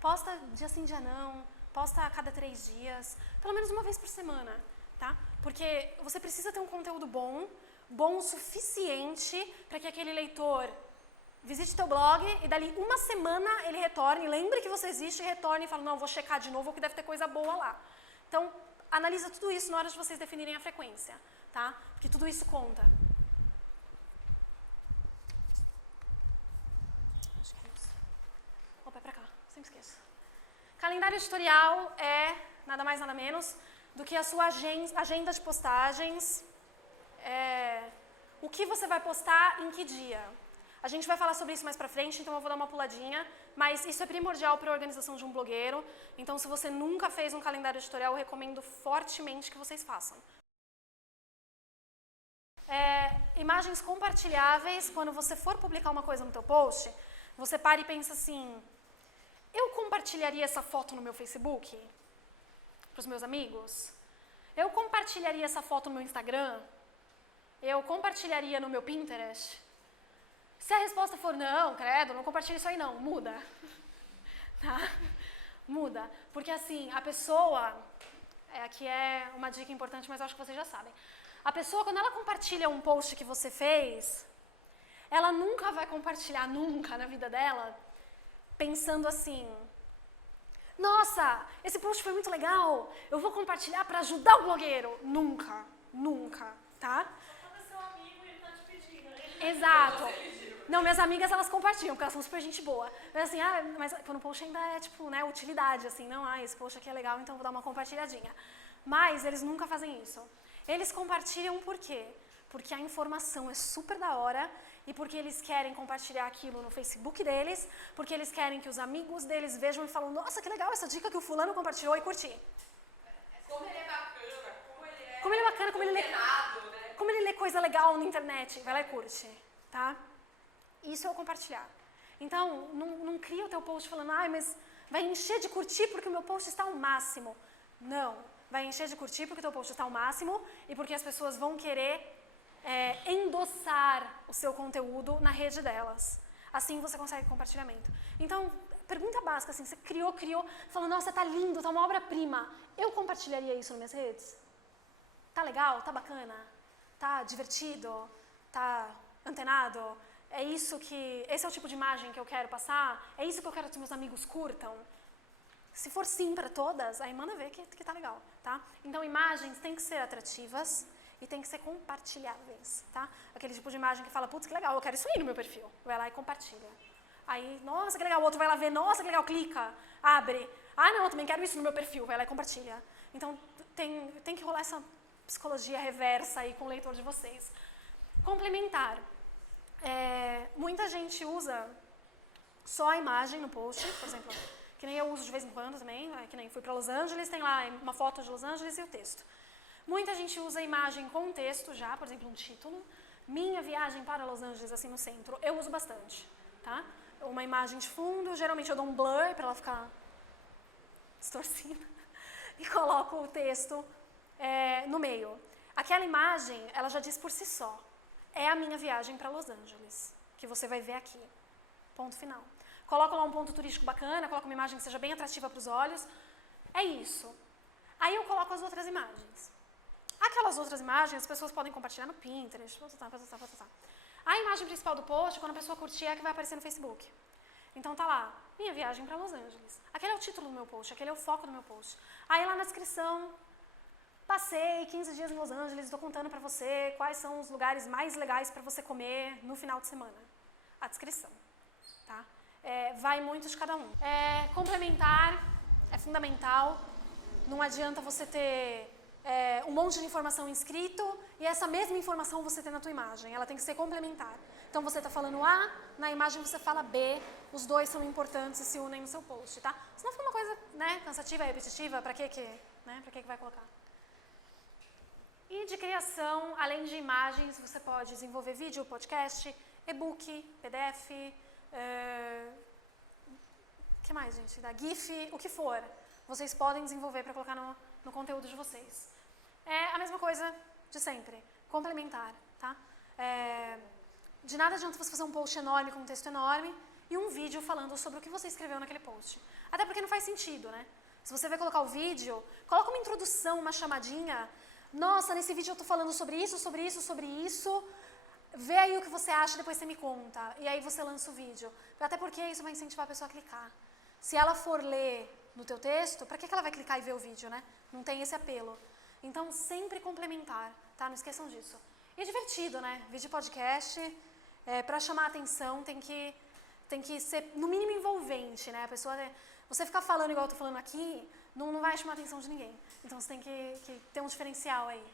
Posta dia sim, dia não. Posta a cada 3 dias. Pelo menos uma vez por semana, tá? Porque você precisa ter um conteúdo bom o suficiente para que aquele leitor visite teu blog e dali uma semana ele retorne, lembre que você existe e retorne e fala, não, vou checar de novo que deve ter coisa boa lá. Então, analisa tudo isso na hora de vocês definirem a frequência, tá? Porque tudo isso conta. Acho que é isso. Opa, é pra cá, sempre esqueço. Calendário editorial é nada mais, nada menos do que a sua agenda de postagens, o que você vai postar em que dia. A gente vai falar sobre isso mais pra frente, então eu vou dar uma puladinha, mas isso é primordial para a organização de um blogueiro, então se você nunca fez um calendário editorial, eu recomendo fortemente que vocês façam. Imagens compartilháveis, quando você for publicar uma coisa no teu post, você para e pensa assim, eu compartilharia essa foto no meu Facebook? Para os meus amigos? Eu compartilharia essa foto no meu Instagram? Eu compartilharia no meu Pinterest? Se a resposta for não, credo, não compartilha isso aí não, muda. Tá? Muda. Porque assim, a pessoa, aqui é uma dica importante, mas eu acho que vocês já sabem. A pessoa, quando ela compartilha um post que você fez, ela nunca vai compartilhar, nunca na vida dela, pensando assim, nossa, esse post foi muito legal, eu vou compartilhar para ajudar o blogueiro. Nunca, nunca, tá? Só quando é seu amigo e ele tá te pedindo. Exato. Não, minhas amigas, elas compartilham, porque elas são super gente boa. Mas assim, mas quando o post ainda é, tipo, né, utilidade, assim, não, esse post aqui é legal, então vou dar uma compartilhadinha. Mas eles nunca fazem isso. Eles compartilham por quê? Porque a informação é super da hora e porque eles querem compartilhar aquilo no Facebook deles, porque eles querem que os amigos deles vejam e falam, nossa, que legal essa dica que o fulano compartilhou e curti. Como ele é bacana, Como ele é bacana, como ele lê, né? como ele lê coisa legal na internet, vai lá e curte, tá? Isso é o compartilhar. Então, não cria o teu post falando, mas vai encher de curtir porque o meu post está ao máximo. Não, vai encher de curtir porque o teu post está ao máximo e porque as pessoas vão querer endossar o seu conteúdo na rede delas. Assim você consegue compartilhamento. Então, pergunta básica, assim, você criou, falou, nossa, tá lindo, tá uma obra-prima. Eu compartilharia isso nas minhas redes? Tá legal? Tá bacana? Tá divertido? Tá antenado? Esse é o tipo de imagem que eu quero passar? É isso que eu quero que os meus amigos curtam? Se for sim para todas, aí manda ver que tá legal, tá? Então, imagens têm que ser atrativas e tem que ser compartilháveis, tá? Aquele tipo de imagem que fala, putz, que legal, eu quero isso aí no meu perfil. Vai lá e compartilha. Aí, nossa, que legal, o outro vai lá ver, nossa, que legal, clica, abre. Ah, não, eu também quero isso no meu perfil, vai lá e compartilha. Então, tem que rolar essa psicologia reversa aí com o leitor de vocês. Complementar. Muita gente usa só a imagem no post, por exemplo, que nem eu uso de vez em quando também, que nem fui para Los Angeles, tem lá uma foto de Los Angeles e o texto. Muita gente usa a imagem com texto já, por exemplo, um título. Minha viagem para Los Angeles, assim, no centro, eu uso bastante, tá? Uma imagem de fundo, geralmente eu dou um blur para ela ficar distorcida e coloco o texto no meio. Aquela imagem, ela já diz por si só. É a minha viagem para Los Angeles, que você vai ver aqui. Ponto final. Coloco lá um ponto turístico bacana, coloco uma imagem que seja bem atrativa para os olhos. É isso. Aí eu coloco as outras imagens. Aquelas outras imagens as pessoas podem compartilhar no Pinterest, A imagem principal do post, quando a pessoa curtir, é a que vai aparecer no Facebook. Então tá lá, minha viagem para Los Angeles. Aquele é o título do meu post, aquele é o foco do meu post. Aí lá na descrição, passei 15 dias em Los Angeles, estou contando para você quais são os lugares mais legais para você comer no final de semana. A descrição, tá? Vai muito de cada um. Complementar é fundamental. Não adianta você ter um monte de informação escrito e essa mesma informação você ter na tua imagem. Ela tem que ser complementar. Então você está falando A, na imagem você fala B, os dois são importantes e se unem no seu post, tá? Se não for uma coisa, né, cansativa, repetitiva, para que vai colocar? E de criação, além de imagens, você pode desenvolver vídeo, podcast, e-book, PDF, que mais, gente? Da GIF, o que for. Vocês podem desenvolver para colocar no conteúdo de vocês. É a mesma coisa de sempre, complementar, tá? De nada adianta você fazer um post enorme com um texto enorme e um vídeo falando sobre o que você escreveu naquele post. Até porque não faz sentido, né? Se você vai colocar o vídeo, coloca uma introdução, uma chamadinha. Nossa, nesse vídeo eu tô falando sobre isso, sobre isso, sobre isso. Vê aí o que você acha, depois você me conta. E aí você lança o vídeo. Até porque isso vai incentivar a pessoa a clicar. Se ela for ler no teu texto, para que ela vai clicar e ver o vídeo, né? Não tem esse apelo. Então, sempre complementar, tá? Não esqueçam disso. E divertido, né? Vídeo podcast, para chamar a atenção, tem que ser, no mínimo, envolvente, né? A pessoa, você ficar falando igual eu tô falando aqui, não vai chamar a atenção de ninguém. Então, você tem que ter um diferencial aí.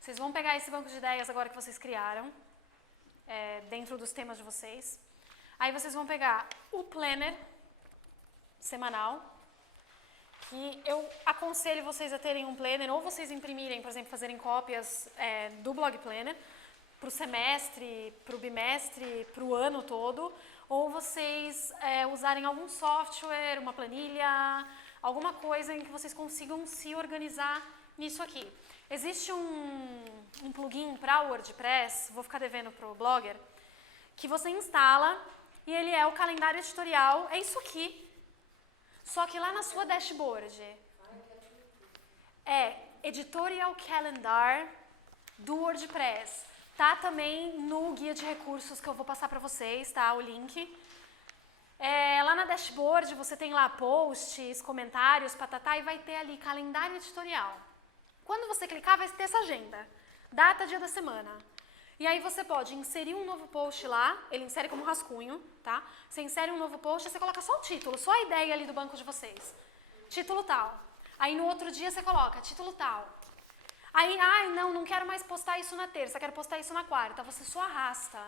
Vocês vão pegar esse banco de ideias agora que vocês criaram, dentro dos temas de vocês. Aí, vocês vão pegar o planner semanal, que eu aconselho vocês a terem um planner, ou vocês imprimirem, por exemplo, fazerem cópias do blog planner, para o semestre, para o bimestre, para o ano todo, ou vocês usarem algum software, uma planilha, alguma coisa em que vocês consigam se organizar nisso aqui. Existe um plugin para o WordPress, vou ficar devendo para o Blogger, que você instala e ele é o calendário editorial, é isso aqui. Só que lá na sua dashboard Editorial Calendar do WordPress. Tá também no guia de recursos que eu vou passar para vocês, tá? O link. Lá na dashboard você tem lá posts, comentários, patatá, e vai ter ali calendário editorial. Quando você clicar vai ter essa agenda. Data, dia da semana. E aí você pode inserir um novo post lá, ele insere como rascunho, tá? Você insere um novo post e você coloca só o título, só a ideia ali do banco de vocês. Título tal. Aí no outro dia você coloca título tal. Aí, não quero mais postar isso na terça, quero postar isso na quarta. Você só arrasta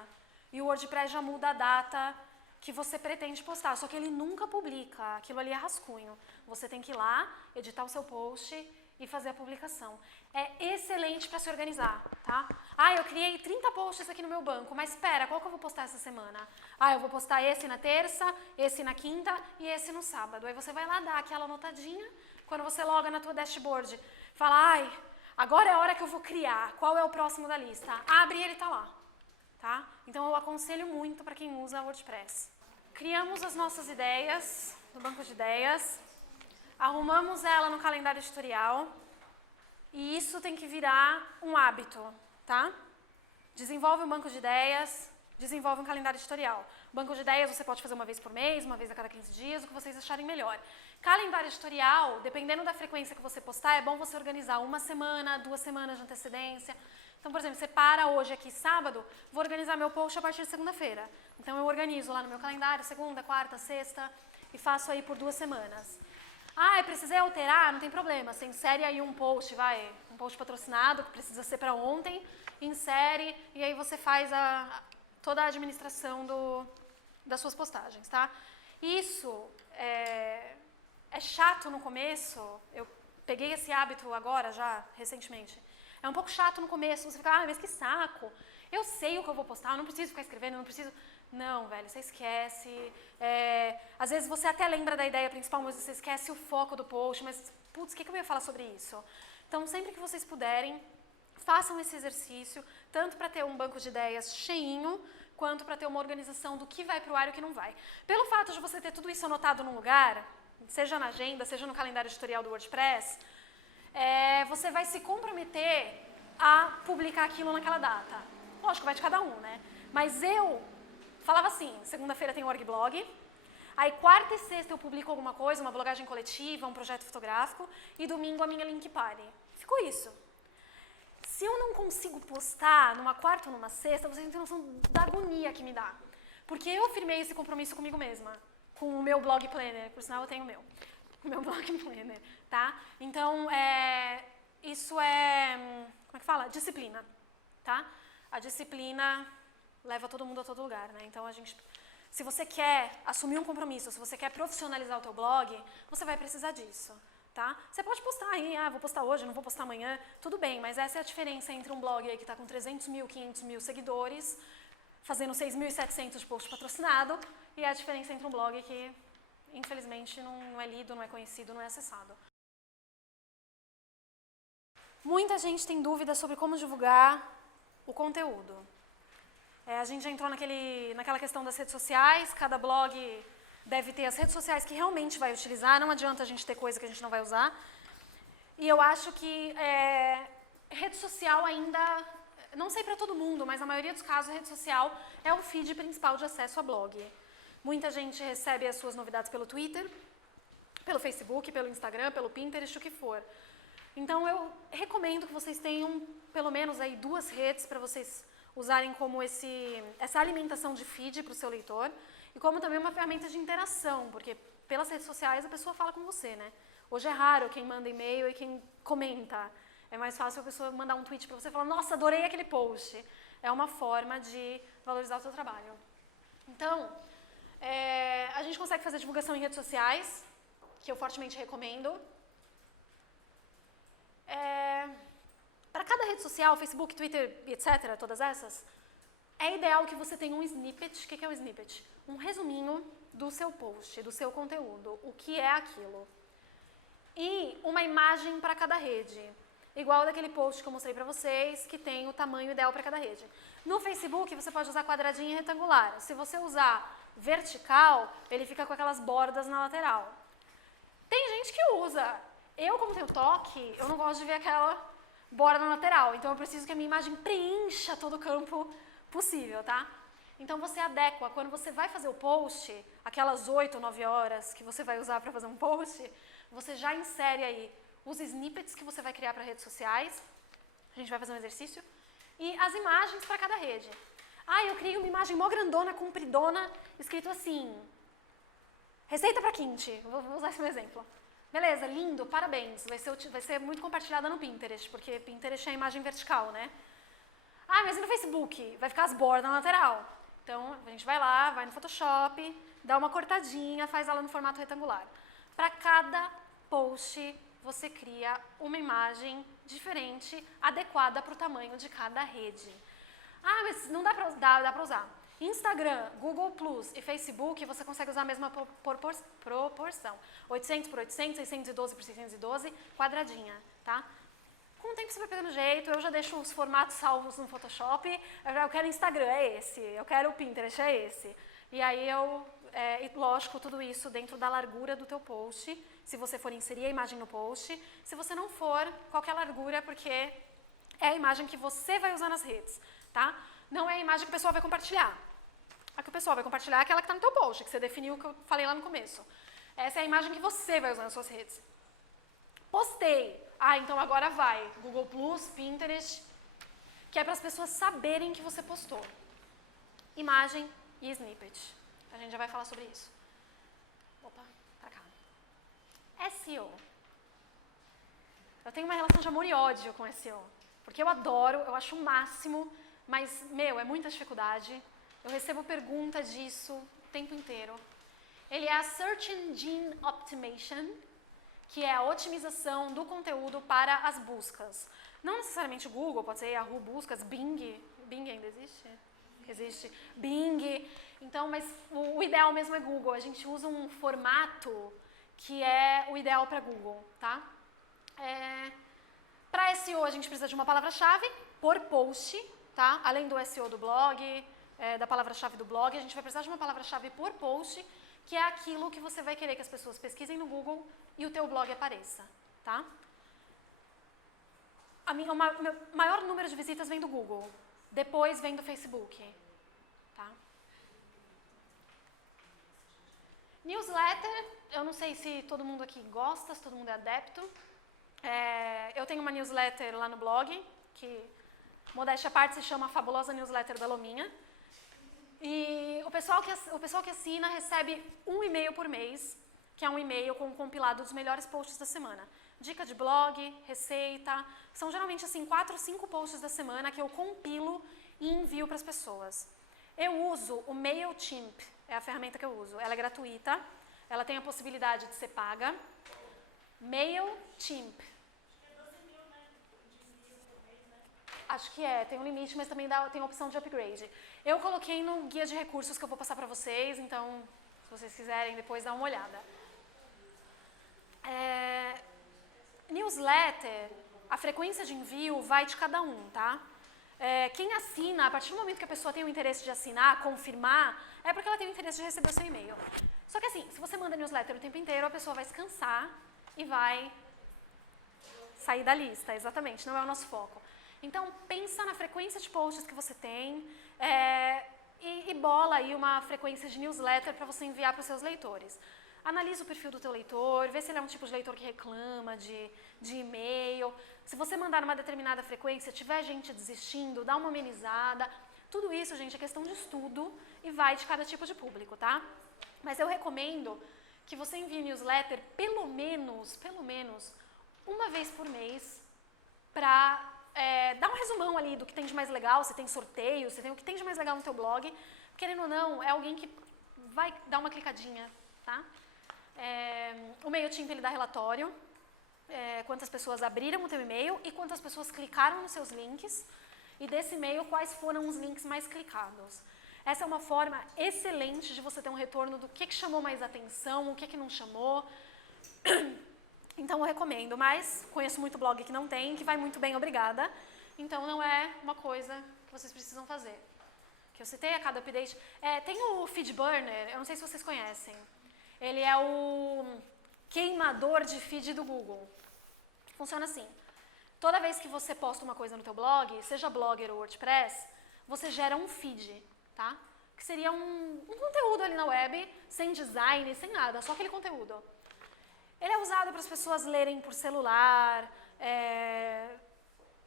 e o WordPress já muda a data que você pretende postar, só que ele nunca publica, aquilo ali é rascunho. Você tem que ir lá, editar o seu post e fazer a publicação. É excelente para se organizar, tá? Eu criei 30 posts aqui no meu banco, mas espera, qual que eu vou postar essa semana? Eu vou postar esse na terça, esse na quinta e esse no sábado. Aí você vai lá dar aquela anotadinha, quando você loga na tua dashboard, fala, agora é a hora que eu vou criar, qual é o próximo da lista? Abre e ele tá lá, tá? Então eu aconselho muito para quem usa WordPress. Criamos as nossas ideias no banco de ideias. Arrumamos ela no calendário editorial e isso tem que virar um hábito, tá? Desenvolve um banco de ideias, desenvolve um calendário editorial. Banco de ideias você pode fazer uma vez por mês, uma vez a cada 15 dias, o que vocês acharem melhor. Calendário editorial, dependendo da frequência que você postar, é bom você organizar uma semana, 2 semanas de antecedência. Então, por exemplo, você para hoje aqui sábado, vou organizar meu post a partir de segunda-feira. Então eu organizo lá no meu calendário, segunda, quarta, sexta e faço aí por 2 semanas. Eu precisei alterar, não tem problema. Você insere aí um post, um post patrocinado, que precisa ser para ontem, insere e aí você faz toda a administração das suas postagens, tá? Isso é chato no começo, eu peguei esse hábito agora já, recentemente. É um pouco chato no começo, você fica, mas que saco. Eu sei o que eu vou postar, eu não preciso ficar escrevendo, eu não preciso... Não, velho, você esquece. Às vezes você até lembra da ideia principal, mas você esquece o foco do post. Mas, putz, o que eu ia falar sobre isso? Então, sempre que vocês puderem, façam esse exercício, tanto para ter um banco de ideias cheinho, quanto para ter uma organização do que vai para o ar e o que não vai. Pelo fato de você ter tudo isso anotado num lugar, seja na agenda, seja no calendário editorial do WordPress, você vai se comprometer a publicar aquilo naquela data. Lógico, vai de cada um, né? Mas eu falava assim, segunda-feira tem o orgblog, Aí quarta e sexta eu publico alguma coisa, uma blogagem coletiva, um projeto fotográfico, e domingo a minha link party. Ficou isso. Se eu não consigo postar numa quarta ou numa sexta, vocês não têm noção da agonia que me dá. Porque eu firmei esse compromisso comigo mesma, com o meu blog planner, por sinal eu tenho o meu blog planner, tá? Então, isso é, como é que fala? Disciplina, tá? A disciplina leva todo mundo a todo lugar, né? Então, se você quer assumir um compromisso, se você quer profissionalizar o teu blog, você vai precisar disso, tá? Você pode postar aí, vou postar hoje, não vou postar amanhã, tudo bem, mas essa é a diferença entre um blog aí que está com 300 mil, 500 mil seguidores, fazendo 6.700 de post patrocinado, e a diferença entre um blog que, infelizmente, não é lido, não é conhecido, não é acessado. Muita gente tem dúvidas sobre como divulgar o conteúdo. A gente já entrou naquela questão das redes sociais, cada blog deve ter as redes sociais que realmente vai utilizar, não adianta a gente ter coisa que a gente não vai usar. E eu acho que rede social ainda, não sei para todo mundo, mas na maioria dos casos a rede social é o feed principal de acesso a blog. Muita gente recebe as suas novidades pelo Twitter, pelo Facebook, pelo Instagram, pelo Pinterest, o que for. Então eu recomendo que vocês tenham pelo menos aí 2 redes para vocês usarem como essa alimentação de feed para o seu leitor e como também uma ferramenta de interação, porque pelas redes sociais a pessoa fala com você, né? Hoje é raro quem manda e-mail e quem comenta. É mais fácil a pessoa mandar um tweet para você e falar, nossa, adorei aquele post. É uma forma de valorizar o seu trabalho. Então, a gente consegue fazer divulgação em redes sociais, que eu fortemente recomendo. Para cada rede social, Facebook, Twitter, etc., todas essas, é ideal que você tenha um snippet. O que é um snippet? Um resuminho do seu post, do seu conteúdo, o que é aquilo. E uma imagem para cada rede, igual daquele post que eu mostrei para vocês, que tem o tamanho ideal para cada rede. No Facebook, você pode usar quadradinho e retangular. Se você usar vertical, ele fica com aquelas bordas na lateral. Tem gente que usa. Eu, como tenho toque, eu não gosto de ver aquela borda na lateral. Então, eu preciso que a minha imagem preencha todo o campo possível, tá? Então, você adequa. Quando você vai fazer o post, aquelas 8 ou 9 horas que você vai usar para fazer um post, você já insere aí os snippets que você vai criar para redes sociais. A gente vai fazer um exercício. E as imagens para cada rede. Eu criei uma imagem mó grandona, compridona, escrito assim, receita para quinte. Vou usar esse como exemplo. Beleza, lindo, parabéns. Vai ser muito compartilhada no Pinterest, porque Pinterest é a imagem vertical, né? Mas e no Facebook? Vai ficar as bordas na lateral. Então, a gente vai lá, vai no Photoshop, dá uma cortadinha, faz ela no formato retangular. Para cada post, você cria uma imagem diferente, adequada para o tamanho de cada rede. Mas não dá para usar. Instagram, Google Plus e Facebook, você consegue usar a mesma proporção. 800 por 800, 612 por 612, quadradinha, tá? Com o tempo você vai pegando jeito, eu já deixo os formatos salvos no Photoshop, eu quero Instagram, é esse, eu quero Pinterest, é esse. E aí e lógico, tudo isso dentro da largura do teu post, se você for inserir a imagem no post, se você não for, qualquer largura, porque é a imagem que você vai usar nas redes, tá? Não é a imagem que o pessoal vai compartilhar. A que o pessoal vai compartilhar é aquela que está no teu post, que você definiu o que eu falei lá no começo. Essa é a imagem que você vai usar nas suas redes. Postei. Então agora vai. Google Plus, Pinterest, que é para as pessoas saberem que você postou. Imagem e snippet. A gente já vai falar sobre isso. Opa, pra cá. SEO. Eu tenho uma relação de amor e ódio com SEO. Porque eu adoro, eu acho o máximo, mas, é muita dificuldade. Eu recebo pergunta disso o tempo inteiro. Ele é a Search Engine Optimization, que é a otimização do conteúdo para as buscas. Não necessariamente Google, pode ser Yahoo Buscas, Bing. Bing ainda existe? Existe. Bing. Então, mas o ideal mesmo é Google. A gente usa um formato que é o ideal para Google, tá? Para SEO, a gente precisa de uma palavra-chave por post, tá? Além do SEO do blog, da palavra-chave do blog, a gente vai precisar de uma palavra-chave por post, que é aquilo que você vai querer que as pessoas pesquisem no Google e o teu blog apareça, tá? O maior número de visitas vem do Google, depois vem do Facebook, tá? Newsletter, eu não sei se todo mundo aqui gosta, se todo mundo é adepto. Eu tenho uma newsletter lá no blog, que, modéstia à parte, se chama a Fabulosa Newsletter da Lominha. E o pessoal que assina recebe um e-mail por mês, que é um e-mail com um compilado dos melhores posts da semana. Dica de blog, receita, são geralmente assim 4 ou 5 posts da semana que eu compilo e envio para as pessoas. Eu uso o MailChimp, é a ferramenta que eu uso. Ela é gratuita, ela tem a possibilidade de ser paga. MailChimp. Acho que tem um limite, mas também tem a opção de upgrade. Eu coloquei no guia de recursos que eu vou passar para vocês, então, se vocês quiserem, depois dá uma olhada. Newsletter, a frequência de envio vai de cada um, tá? Quem assina, a partir do momento que a pessoa tem o interesse de assinar, confirmar, é porque ela tem o interesse de receber o seu e-mail. Só que assim, se você manda newsletter o tempo inteiro, a pessoa vai se cansar e vai sair da lista, exatamente, não é o nosso foco. Então, pensa na frequência de posts que você tem e bola aí uma frequência de newsletter para você enviar para os seus leitores. Analisa o perfil do teu leitor, vê se ele é um tipo de leitor que reclama de e-mail. Se você mandar numa determinada frequência, tiver gente desistindo, dá uma amenizada. Tudo isso, gente, é questão de estudo e vai de cada tipo de público, tá? Mas eu recomendo que você envie newsletter pelo menos, uma vez por mês para dar um resumão ali do que tem de mais legal, se tem sorteio, se tem o que tem de mais legal no teu blog. Querendo ou não, é alguém que vai dar uma clicadinha, tá? O MailChimp, ele dá relatório, quantas pessoas abriram o teu e-mail e quantas pessoas clicaram nos seus links, e desse e-mail, quais foram os links mais clicados. Essa é uma forma excelente de você ter um retorno do que chamou mais atenção, o que não chamou. Então eu recomendo, mas conheço muito blog que não tem, que vai muito bem, obrigada. Então não é uma coisa que vocês precisam fazer. Que eu citei a cada update. Tem o FeedBurner, eu não sei se vocês conhecem. Ele é o queimador de feed do Google. Funciona assim. Toda vez que você posta uma coisa no teu blog, seja Blogger ou WordPress, você gera um feed, tá? Que seria um conteúdo ali na web, sem design, sem nada, só aquele conteúdo. Ele é usado para as pessoas lerem por celular,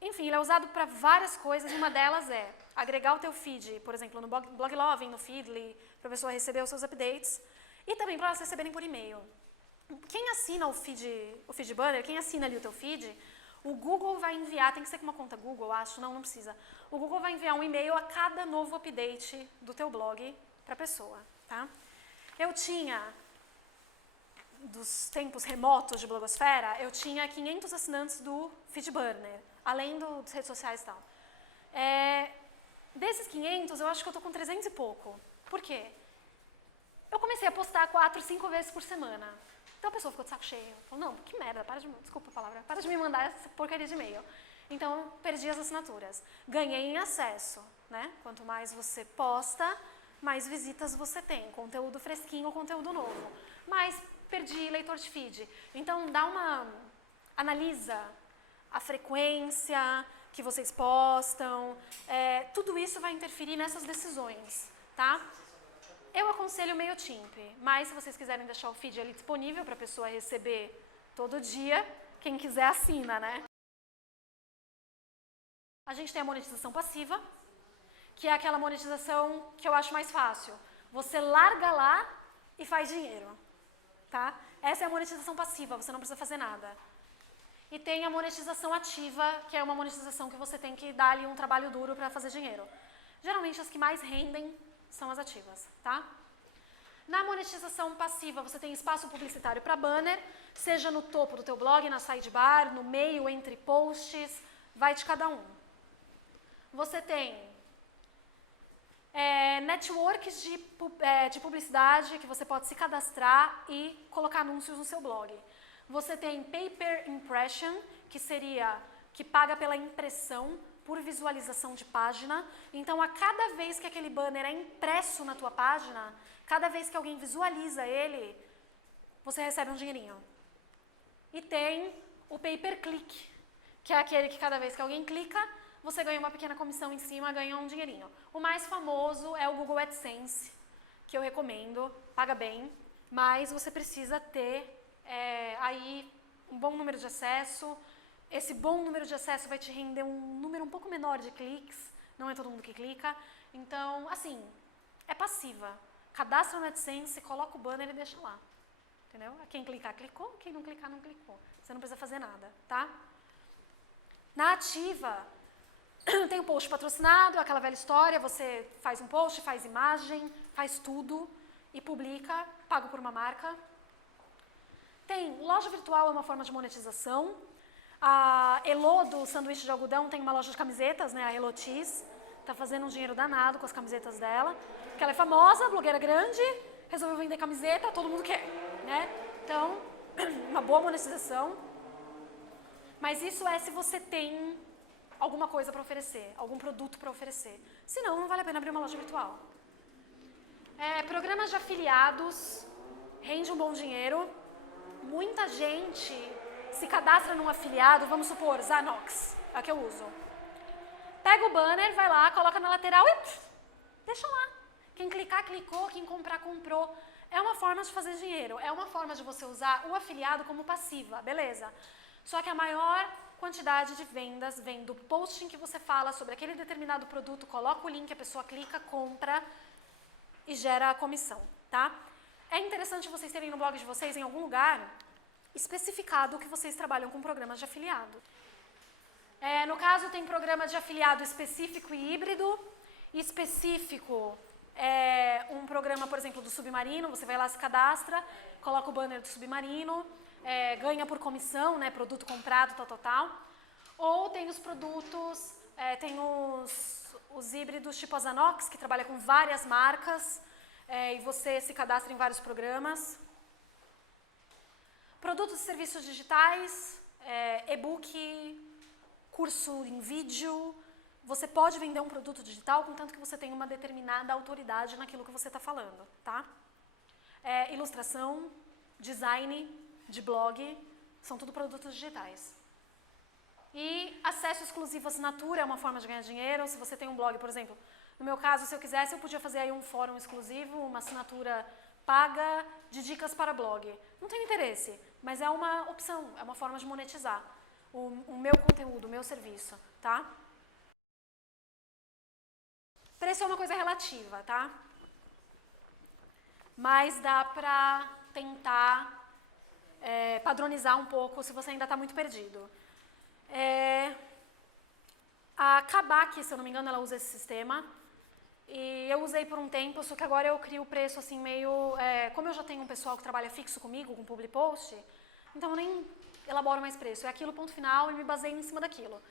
enfim, ele é usado para várias coisas, e uma delas é agregar o teu feed, por exemplo, no Bloglovin, no Feedly, para a pessoa receber os seus updates, e também para elas receberem por e-mail. Quem assina o FeedBurner, quem assina ali o teu feed, o Google vai enviar, tem que ser com uma conta Google, eu acho, não precisa. O Google vai enviar um e-mail a cada novo update do teu blog para a pessoa, tá? Eu tinha, dos tempos remotos de blogosfera, eu tinha 500 assinantes do FeedBurner, além das redes sociais e tal. Desses 500, eu acho que eu estou com 300 e pouco. Por quê? Eu comecei a postar 4, 5 vezes por semana. Então a pessoa ficou de saco cheio. Falou, não, que merda, desculpa a palavra, para de me mandar essa porcaria de e-mail. Então, perdi as assinaturas. Ganhei em acesso, né? Quanto mais você posta, mais visitas você tem. Conteúdo fresquinho, conteúdo novo. Mas perdi leitor de feed. Então, analisa a frequência que vocês postam. Tudo isso vai interferir nessas decisões, tá? Eu aconselho o MailChimp, mas se vocês quiserem deixar o feed ali disponível para a pessoa receber todo dia, quem quiser assina, né? A gente tem a monetização passiva, que é aquela monetização que eu acho mais fácil. Você larga lá e faz dinheiro, tá? Essa é a monetização passiva, você não precisa fazer nada. E tem a monetização ativa, que é uma monetização que você tem que dar ali um trabalho duro para fazer dinheiro. Geralmente as que mais rendem são as ativas, tá? Na monetização passiva, você tem espaço publicitário para banner, seja no topo do teu blog, na sidebar, no meio, entre posts, vai de cada um. Você tem networks de publicidade que você pode se cadastrar e colocar anúncios no seu blog. Você tem Pay-per Impression, que paga pela impressão por visualização de página. Então, a cada vez que aquele banner é impresso na tua página, cada vez que alguém visualiza ele, você recebe um dinheirinho. E tem o Pay-per-Click, que é aquele que cada vez que alguém clica, você ganha uma pequena comissão em cima, ganha um dinheirinho. O mais famoso é o Google AdSense, que eu recomendo, paga bem. mas você precisa ter aí um bom número de acesso. Esse bom número de acesso vai te render um número um pouco menor de cliques, não é todo mundo que clica. Então, assim, é passiva. Cadastra no AdSense, coloca o banner e deixa lá. Entendeu? Quem clicar, clicou. Quem não clicar, não clicou. Você não precisa fazer nada, tá? Na ativa, tem o post patrocinado, aquela velha história, você faz um post, faz imagem, faz tudo e publica, pago por uma marca. Tem loja virtual, é uma forma de monetização. A Elo do sanduíche de algodão tem uma loja de camisetas, né, a Elotis, tá fazendo um dinheiro danado com as camisetas dela, porque ela é famosa, blogueira grande, resolveu vender camiseta, todo mundo quer, né? Então, uma boa monetização. Mas isso é se você tem alguma coisa para oferecer, algum produto para oferecer. Senão, não vale a pena abrir uma loja virtual. Programas de afiliados, rende um bom dinheiro. Muita gente se cadastra num afiliado, vamos supor, Zanox, é o que eu uso. Pega o banner, vai lá, coloca na lateral e deixa lá. Quem clicar, clicou, quem comprar, comprou. É uma forma de fazer dinheiro, é uma forma de você usar o afiliado como passiva, beleza? Só que a maior quantidade de vendas vem do posting que você fala sobre aquele determinado produto, coloca o link, a pessoa clica, compra e gera a comissão, tá? É interessante vocês terem no blog de vocês, em algum lugar, especificado que vocês trabalham com programas de afiliado. No caso, tem programa de afiliado específico e híbrido. Específico é um programa, por exemplo, do Submarino, você vai lá, se cadastra, coloca o banner do Submarino, ganha por comissão, né, produto comprado, tal. Ou tem os produtos, tem os híbridos tipo a Zanox, que trabalha com várias marcas, e você se cadastra em vários programas. Produtos e serviços digitais, e-book, curso em vídeo. Você pode vender um produto digital, contanto que você tenha uma determinada autoridade naquilo que você está falando, tá? Ilustração, design de blog, são tudo produtos digitais. E acesso exclusivo à assinatura é uma forma de ganhar dinheiro. Se você tem um blog, por exemplo, no meu caso, se eu quisesse, eu podia fazer aí um fórum exclusivo, uma assinatura paga de dicas para blog. Não tenho interesse, mas é uma opção, é uma forma de monetizar o meu conteúdo, o meu serviço, tá? Preço é uma coisa relativa, tá? Mas dá pra tentar padronizar um pouco se você ainda está muito perdido. A Kabak, se eu não me engano, ela usa esse sistema. E eu usei por um tempo, só que agora eu crio o preço assim meio... como eu já tenho um pessoal que trabalha fixo comigo, com public post, então eu nem elaboro mais preço. É aquilo, ponto final, e me baseio em cima daquilo.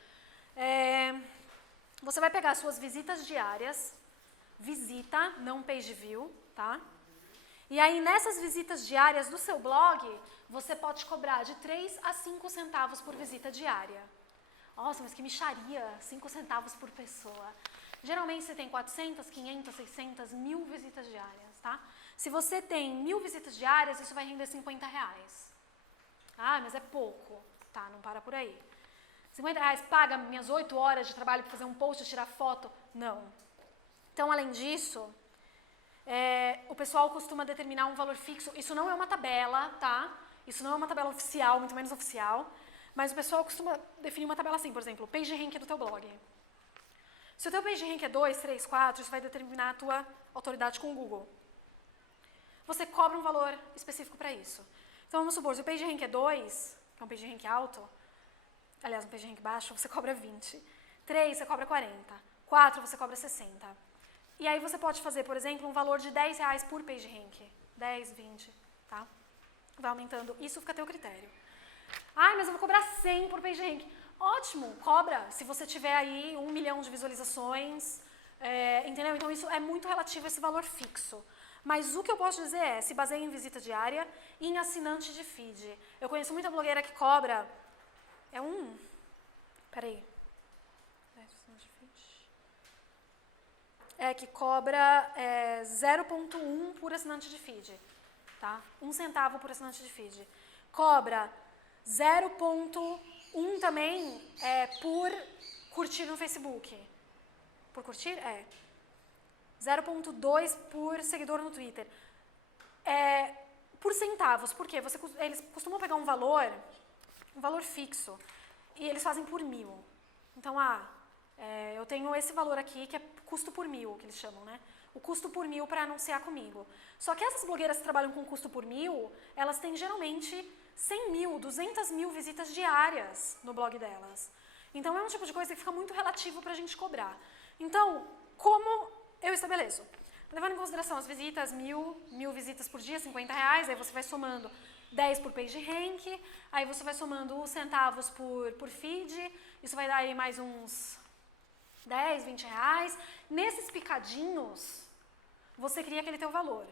Você vai pegar suas visitas diárias, visita, não page view, tá? E aí, nessas visitas diárias do seu blog, você pode cobrar de 3 a 5 centavos por visita diária. Nossa, mas que mixaria, 5 centavos por pessoa. Geralmente você tem 400, 500, 600, 1000 visitas diárias, tá? Se você tem 1000 visitas diárias, isso vai render R$50. Ah, mas é pouco. Tá, não para por aí. R$50 paga minhas 8 horas de trabalho para fazer um post e tirar foto? Não. Então, além disso, o pessoal costuma determinar um valor fixo. Isso não é uma tabela, tá? Isso não é uma tabela oficial, muito menos oficial. Mas o pessoal costuma definir uma tabela assim, por exemplo, o PageRank do teu blog. Se o teu PageRank é 2, 3, 4, isso vai determinar a tua autoridade com o Google. Você cobra um valor específico para isso. Então, vamos supor, se o PageRank é 2, que é um PageRank alto, aliás, um PageRank baixo, você cobra 20. 3, você cobra 40. 4, você cobra 60. E aí você pode fazer, por exemplo, um valor de R$10 por PageRank. 10, 20, tá? Vai aumentando. Isso fica a teu critério. Ai, mas eu vou cobrar 100 por PageRank. Ótimo, cobra. Se você tiver aí 1 milhão de visualizações, entendeu? Então, isso é muito relativo a esse valor fixo. Mas o que eu posso dizer é, se baseia em visita diária e em assinante de feed. Eu conheço muita blogueira que cobra... Peraí. Que cobra 0,1 por assinante de feed. Tá? 1 centavo por assinante de feed. Cobra 0,1 também por curtir no Facebook. Por curtir? 0,2 por seguidor no Twitter. por centavos. Por quê? Eles costumam pegar um valor fixo, e eles fazem por 1.000. Então, eu tenho esse valor aqui, que é custo por 1.000, que eles chamam, né? O custo por 1.000 para anunciar comigo. Só que essas blogueiras que trabalham com custo por 1.000, elas têm geralmente 100.000, 200.000 visitas diárias no blog delas. Então, é um tipo de coisa que fica muito relativo para a gente cobrar. Então, como eu estabeleço? Levando em consideração as visitas, 1.000 visitas por dia, R$50, aí você vai somando 10 por PageRank, aí você vai somando os centavos por feed, isso vai dar aí mais uns 10, 20 reais. Nesses picadinhos, você cria aquele teu valor.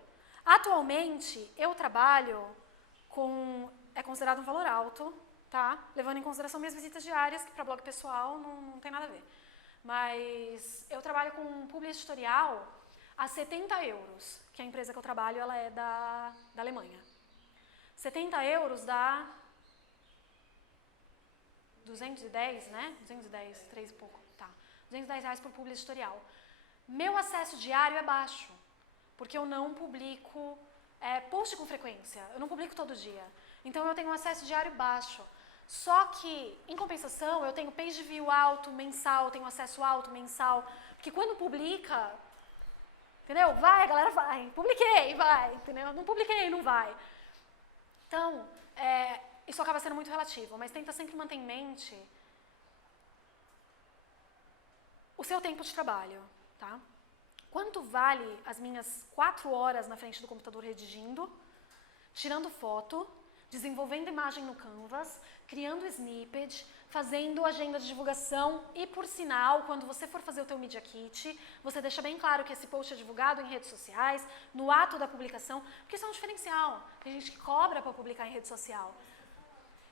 Atualmente, eu trabalho com, é considerado um valor alto, tá? Levando em consideração minhas visitas diárias, que para blog pessoal não tem nada a ver. Mas eu trabalho com um publi editorial a 70 euros, que a empresa que eu trabalho ela é da Alemanha. 70 euros dá 210, né? 210, 3 e pouco, tá. 210 reais por publi editorial. Meu acesso diário é baixo, porque eu não publico post com frequência, eu não publico todo dia. Então eu tenho um acesso diário baixo. Só que, em compensação, eu tenho page view alto, mensal, tenho acesso alto, mensal, porque quando publica, entendeu? Vai, a galera vai. Publiquei, vai, entendeu? Não publiquei, não vai. Então, isso acaba sendo muito relativo, mas tenta sempre manter em mente o seu tempo de trabalho, tá? Quanto vale as minhas 4 horas na frente do computador redigindo, tirando foto, desenvolvendo imagem no Canvas, criando snippet, fazendo agenda de divulgação e, por sinal, quando você for fazer o teu Media Kit, você deixa bem claro que esse post é divulgado em redes sociais, no ato da publicação, porque isso é um diferencial. Tem gente que cobra para publicar em rede social.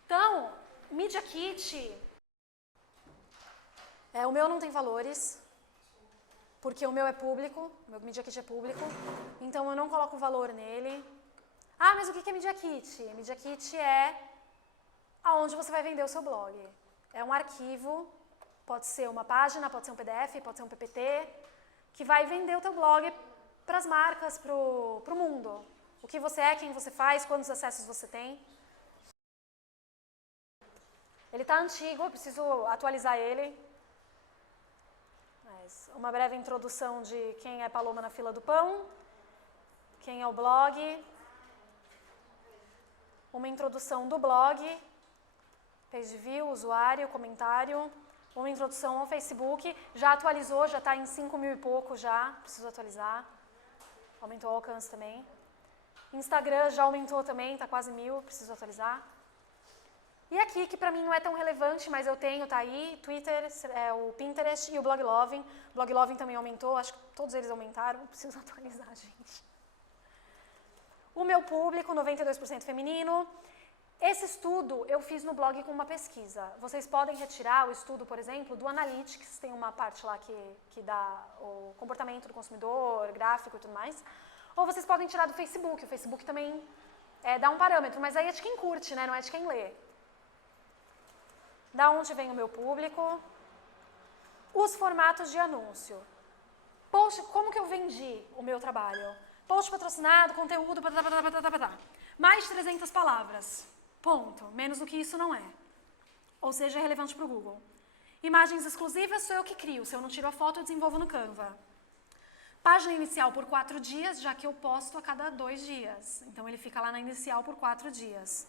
Então, Media Kit, o meu não tem valores, porque o meu é público, o meu Media Kit é público, então eu não coloco valor nele. Ah, mas o que é Media Kit? Media Kit é aonde você vai vender o seu blog. É um arquivo, pode ser uma página, pode ser um PDF, pode ser um PPT, que vai vender o teu blog para as marcas, para o mundo. O que você é, quem você faz, quantos acessos você tem. Ele está antigo, eu preciso atualizar ele. Mas uma breve introdução de quem é Paloma na fila do pão, quem é o blog, uma introdução do blog, page view, usuário, comentário, uma introdução ao Facebook, já atualizou, já está em 5.000 e pouco já, preciso atualizar, aumentou o alcance também. Instagram já aumentou também, está quase 1.000, preciso atualizar. E aqui, que para mim não é tão relevante, mas eu tenho, tá aí, Twitter, o Pinterest e o Bloglovin. O Bloglovin também aumentou, acho que todos eles aumentaram, preciso atualizar, gente. O meu público, 92% feminino. Esse estudo eu fiz no blog com uma pesquisa. Vocês podem retirar o estudo, por exemplo, do Analytics, tem uma parte lá que dá o comportamento do consumidor, gráfico e tudo mais. Ou vocês podem tirar do Facebook, o Facebook também dá um parâmetro, mas aí é de quem curte, né? Não é de quem lê. Da onde vem o meu público? Os formatos de anúncio. Post, como que eu vendi o meu trabalho? Post patrocinado, conteúdo, mais de 300 palavras. Ponto. Menos do que isso não é. Ou seja, é relevante para o Google. Imagens exclusivas sou eu que crio. Se eu não tiro a foto, eu desenvolvo no Canva. Página inicial por 4 dias, já que eu posto a cada 2 dias. Então, ele fica lá na inicial por 4 dias.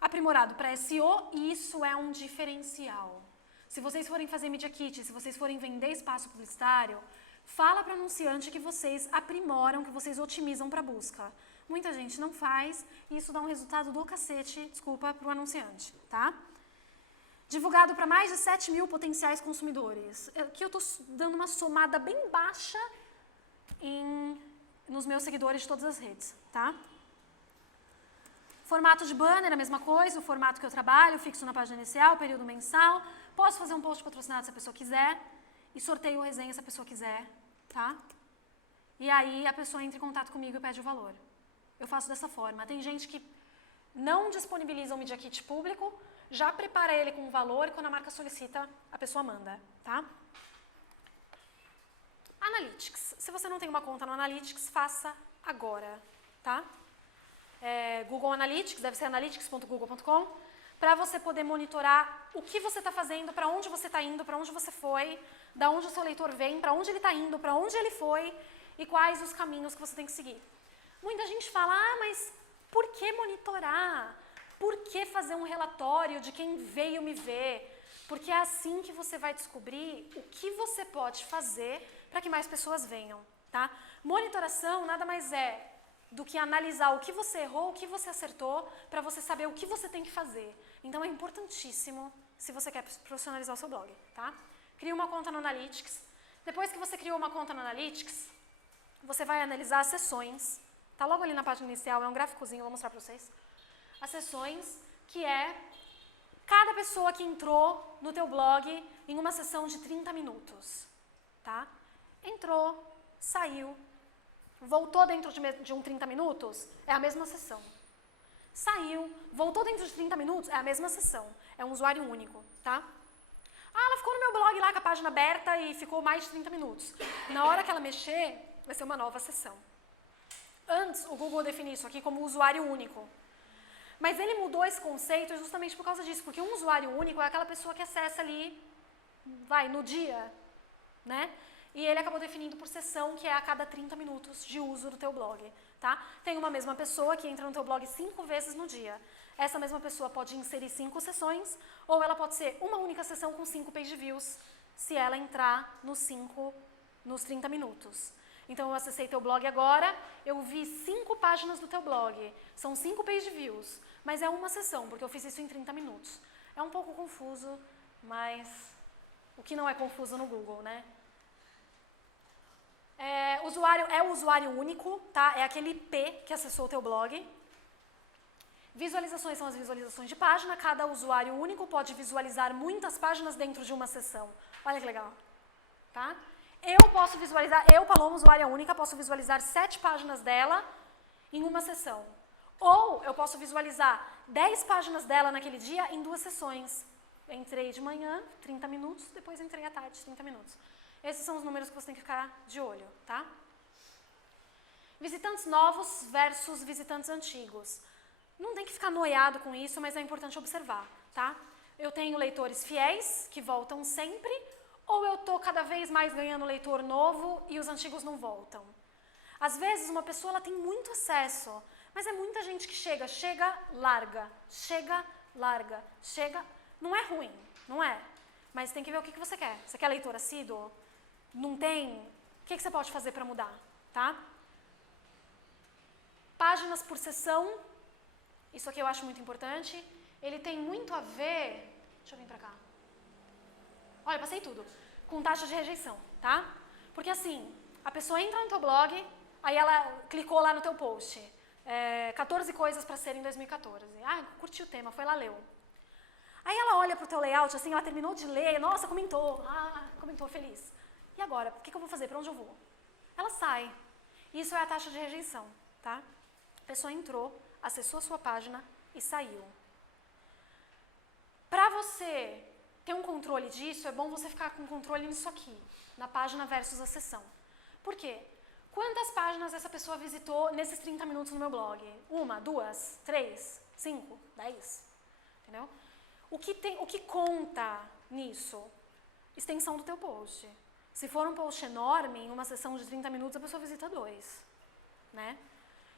Aprimorado para SEO, isso é um diferencial. Se vocês forem fazer Media Kit, se vocês forem vender espaço publicitário, fala para o anunciante que vocês aprimoram, que vocês otimizam para busca. Muita gente não faz e isso dá um resultado do cacete, desculpa, para o anunciante, tá? Divulgado para mais de 7.000 potenciais consumidores. Aqui eu estou dando uma somada bem baixa nos meus seguidores de todas as redes, tá? Formato de banner, a mesma coisa, o formato que eu trabalho, fixo na página inicial, período mensal. Posso fazer um post patrocinado se a pessoa quiser e sorteio ou resenha se a pessoa quiser, tá? E aí a pessoa entra em contato comigo e pede o valor. Eu faço dessa forma. Tem gente que não disponibiliza um Media Kit público, já prepara ele com um valor e quando a marca solicita, a pessoa manda, tá? Analytics. Se você não tem uma conta no Analytics, faça agora, tá? Google Analytics, deve ser analytics.google.com, para você poder monitorar o que você está fazendo, para onde você está indo, para onde você foi, da onde o seu leitor vem, para onde ele está indo, para onde ele foi e quais os caminhos que você tem que seguir. Muita gente fala, mas por que monitorar? Por que fazer um relatório de quem veio me ver? Porque é assim que você vai descobrir o que você pode fazer para que mais pessoas venham, tá? Monitoração nada mais é do que analisar o que você errou, o que você acertou, para você saber o que você tem que fazer. Então é importantíssimo se você quer profissionalizar o seu blog, tá? Crie uma conta no Analytics. Depois que você criou uma conta no Analytics, você vai analisar as sessões. Tá logo ali na página inicial, é um gráficozinho, eu vou mostrar para vocês. As sessões, que é cada pessoa que entrou no teu blog em uma sessão de 30 minutos, tá? Entrou, saiu, voltou dentro de um 30 minutos, é a mesma sessão. Saiu, voltou dentro de 30 minutos, é a mesma sessão. É um usuário único, tá? Ah, ela ficou no meu blog lá com a página aberta e ficou mais de 30 minutos. Na hora que ela mexer, vai ser uma nova sessão. Antes, o Google definiu isso aqui como usuário único. Mas ele mudou esse conceito justamente por causa disso, porque um usuário único é aquela pessoa que acessa ali, no dia, né? E ele acabou definindo por sessão, que é a cada 30 minutos de uso do teu blog, tá? Tem uma mesma pessoa que entra no teu blog 5 vezes no dia. Essa mesma pessoa pode inserir 5 sessões, ou ela pode ser uma única sessão com 5 page views, se ela entrar nos 30 minutos. Então, eu acessei teu blog agora, eu vi 5 páginas do teu blog, são 5 page views, mas é uma sessão, porque eu fiz isso em 30 minutos. É um pouco confuso, mas o que não é confuso no Google, né? O usuário único, tá? É aquele IP que acessou o teu blog. Visualizações são as visualizações de página, cada usuário único pode visualizar muitas páginas dentro de uma sessão. Olha que legal, tá? Eu posso visualizar, Paloma, usuária única, posso visualizar 7 páginas dela em uma sessão. Ou eu posso visualizar 10 páginas dela naquele dia em 2 sessões. Entrei de manhã, 30 minutos, depois entrei à tarde, 30 minutos. Esses são os números que você tem que ficar de olho, tá? Visitantes novos versus visitantes antigos. Não tem que ficar noiado com isso, mas é importante observar, tá? Eu tenho leitores fiéis, que voltam sempre, ou eu estou cada vez mais ganhando leitor novo e os antigos não voltam. Às vezes, uma pessoa ela tem muito acesso, mas é muita gente que chega, larga, chega. Não é ruim, não é? Mas tem que ver o que você quer. Você quer leitor assíduo? Não tem? O que você pode fazer para mudar, tá? Páginas por sessão. Isso aqui eu acho muito importante. Ele tem muito a ver... Deixa eu vir pra cá. Olha, passei tudo. Com taxa de rejeição, tá? Porque assim, a pessoa entra no teu blog, aí ela clicou lá no teu post. 14 coisas pra ser em 2014. Ah, curtiu o tema, foi lá, leu. Aí ela olha pro teu layout, assim, ela terminou de ler, nossa, comentou. Ah, comentou, feliz. E agora? O que eu vou fazer? Pra onde eu vou? Ela sai. Isso é a taxa de rejeição, tá? A pessoa entrou, acessou a sua página e saiu. Para você ter um controle disso, é bom você ficar com controle nisso aqui, na página versus a sessão. Por quê? Quantas páginas essa pessoa visitou nesses 30 minutos no meu blog? 1, 2, 3, 5, 10? Entendeu? O que conta nisso? Extensão do teu post. Se for um post enorme, em uma sessão de 30 minutos, a pessoa visita 2, né?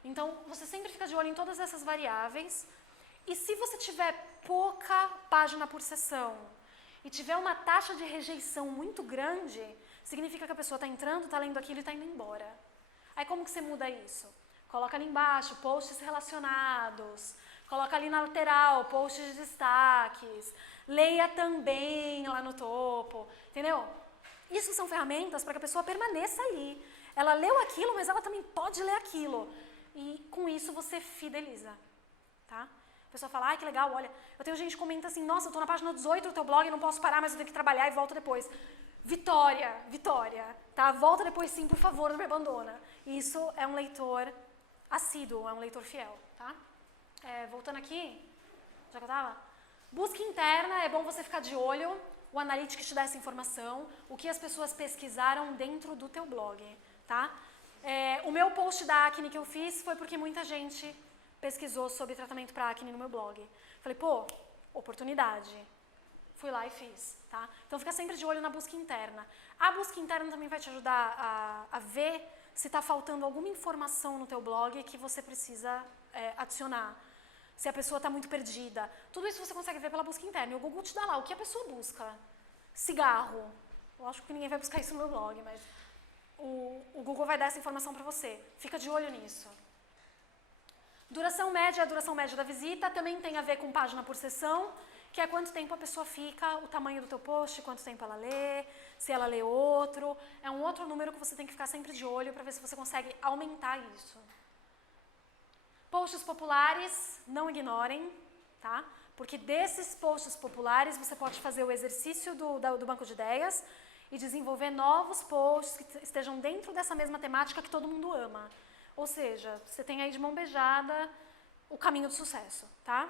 Então, você sempre fica de olho em todas essas variáveis. E se você tiver pouca página por sessão e tiver uma taxa de rejeição muito grande, significa que a pessoa está entrando, está lendo aquilo e está indo embora. Aí como que você muda isso? Coloca ali embaixo, posts relacionados. Coloca ali na lateral, posts de destaques. Leia também lá no topo. Entendeu? Isso são ferramentas para que a pessoa permaneça ali. Ela leu aquilo, mas ela também pode ler aquilo. E com isso você fideliza, tá? A pessoa fala, ai que legal, olha, eu tenho gente que comenta assim, nossa, eu tô na página 18 do teu blog, não posso parar, mas eu tenho que trabalhar e volto depois. Vitória, tá? Volta depois sim, por favor, não me abandona. Isso é um leitor assíduo, é um leitor fiel, tá? Voltando aqui, já que eu tava, busca interna, é bom você ficar de olho, o Analytics te dá essa informação, o que as pessoas pesquisaram dentro do teu blog, tá? O meu post da acne que eu fiz foi porque muita gente pesquisou sobre tratamento para acne no meu blog. Falei, pô, oportunidade. Fui lá e fiz, tá? Então fica sempre de olho na busca interna. A busca interna também vai te ajudar a ver se está faltando alguma informação no teu blog que você precisa adicionar. Se a pessoa está muito perdida. Tudo isso você consegue ver pela busca interna. E o Google te dá lá o que a pessoa busca. Cigarro. Lógico que ninguém vai buscar isso no meu blog, mas o Google vai dar essa informação para você. Fica de olho nisso. Duração média, a duração média da visita também tem a ver com página por sessão, que é quanto tempo a pessoa fica, o tamanho do teu post, quanto tempo ela lê, se ela lê outro. É um outro número que você tem que ficar sempre de olho para ver se você consegue aumentar isso. Posts populares, não ignorem, tá? Porque desses posts populares você pode fazer o exercício do banco de ideias e desenvolver novos posts que estejam dentro dessa mesma temática que todo mundo ama. Ou seja, você tem aí de mão beijada o caminho do sucesso, tá?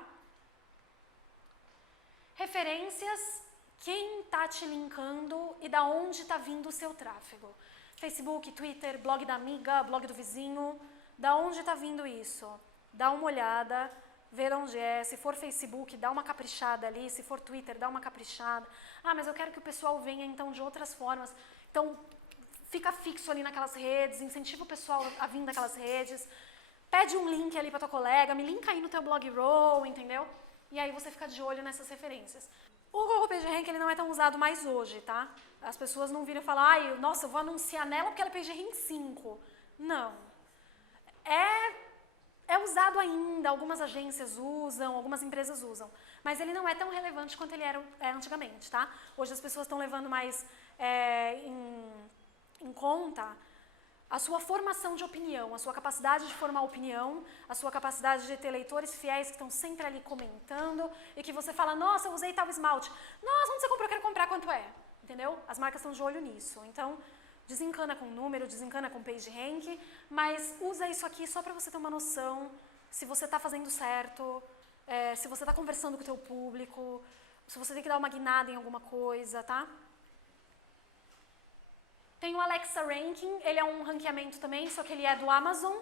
Referências, quem está te linkando e da onde está vindo o seu tráfego. Facebook, Twitter, blog da amiga, blog do vizinho, da onde está vindo isso? Dá uma olhada, ver onde é. Se for Facebook, dá uma caprichada ali. Se for Twitter, dá uma caprichada. Ah, mas eu quero que o pessoal venha então de outras formas. Então, fica fixo ali naquelas redes, incentiva o pessoal a vir daquelas redes. Pede um link ali para tua colega, me linka aí no teu blog roll, entendeu? E aí você fica de olho nessas referências. O Google PageRank ele não é tão usado mais hoje, tá? As pessoas não viram falar, ai, nossa, eu vou anunciar nela porque ela é PageRank 5. Não. É usado ainda, algumas agências usam, algumas empresas usam, mas ele não é tão relevante quanto ele era antigamente, tá? Hoje as pessoas estão levando mais em conta a sua formação de opinião, a sua capacidade de formar opinião, a sua capacidade de ter leitores fiéis que estão sempre ali comentando e que você fala, nossa, eu usei tal esmalte. Nossa, onde você comprou? Eu quero comprar, quanto é? Entendeu? As marcas estão de olho nisso. Então, desencana com número, desencana com PageRank, mas usa isso aqui só para você ter uma noção se você está fazendo certo, se você está conversando com o teu público, se você tem que dar uma guinada em alguma coisa, tá? Tem o Alexa Ranking, ele é um ranqueamento também, só que ele é do Amazon.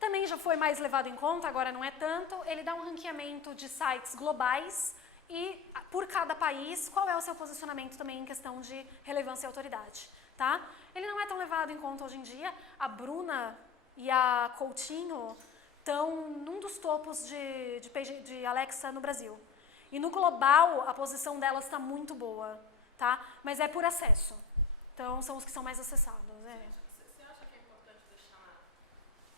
Também já foi mais levado em conta, agora não é tanto. Ele dá um ranqueamento de sites globais e, por cada país, qual é o seu posicionamento também em questão de relevância e autoridade, tá? Ele não é tão levado em conta hoje em dia. A Bruna e a Coutinho estão num dos topos de Alexa no Brasil. E no global, a posição delas está muito boa, tá? Mas é por acesso. Então, são os que são mais acessados. Você acha que é importante deixar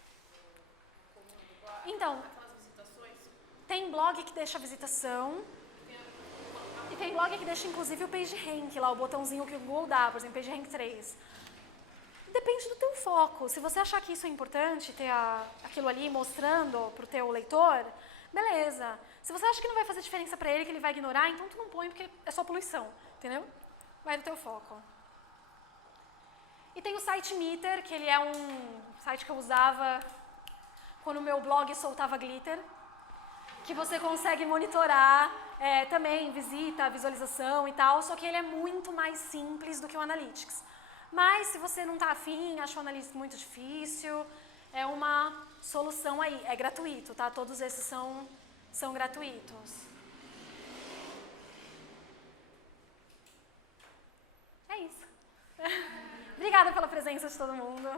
no comum do blog Então, aquelas visitações? tem blog que deixa a visitação e tem blog que deixa inclusive o PageRank, lá o botãozinho que o Google dá, por exemplo, PageRank 3. Depende do teu foco. Se você achar que isso é importante, ter aquilo ali mostrando para o teu leitor, beleza. Se você acha que não vai fazer diferença para ele, que ele vai ignorar, então tu não põe porque é só poluição, entendeu? Vai do teu foco. E tem o site Meter, que ele é um site que eu usava quando o meu blog soltava glitter, que você consegue monitorar também visita, visualização e tal, só que ele é muito mais simples do que o Analytics. Mas se você não está afim, acha o Analytics muito difícil, é uma solução aí, é gratuito, tá? Todos esses são gratuitos. É isso. Obrigada pela presença de todo mundo.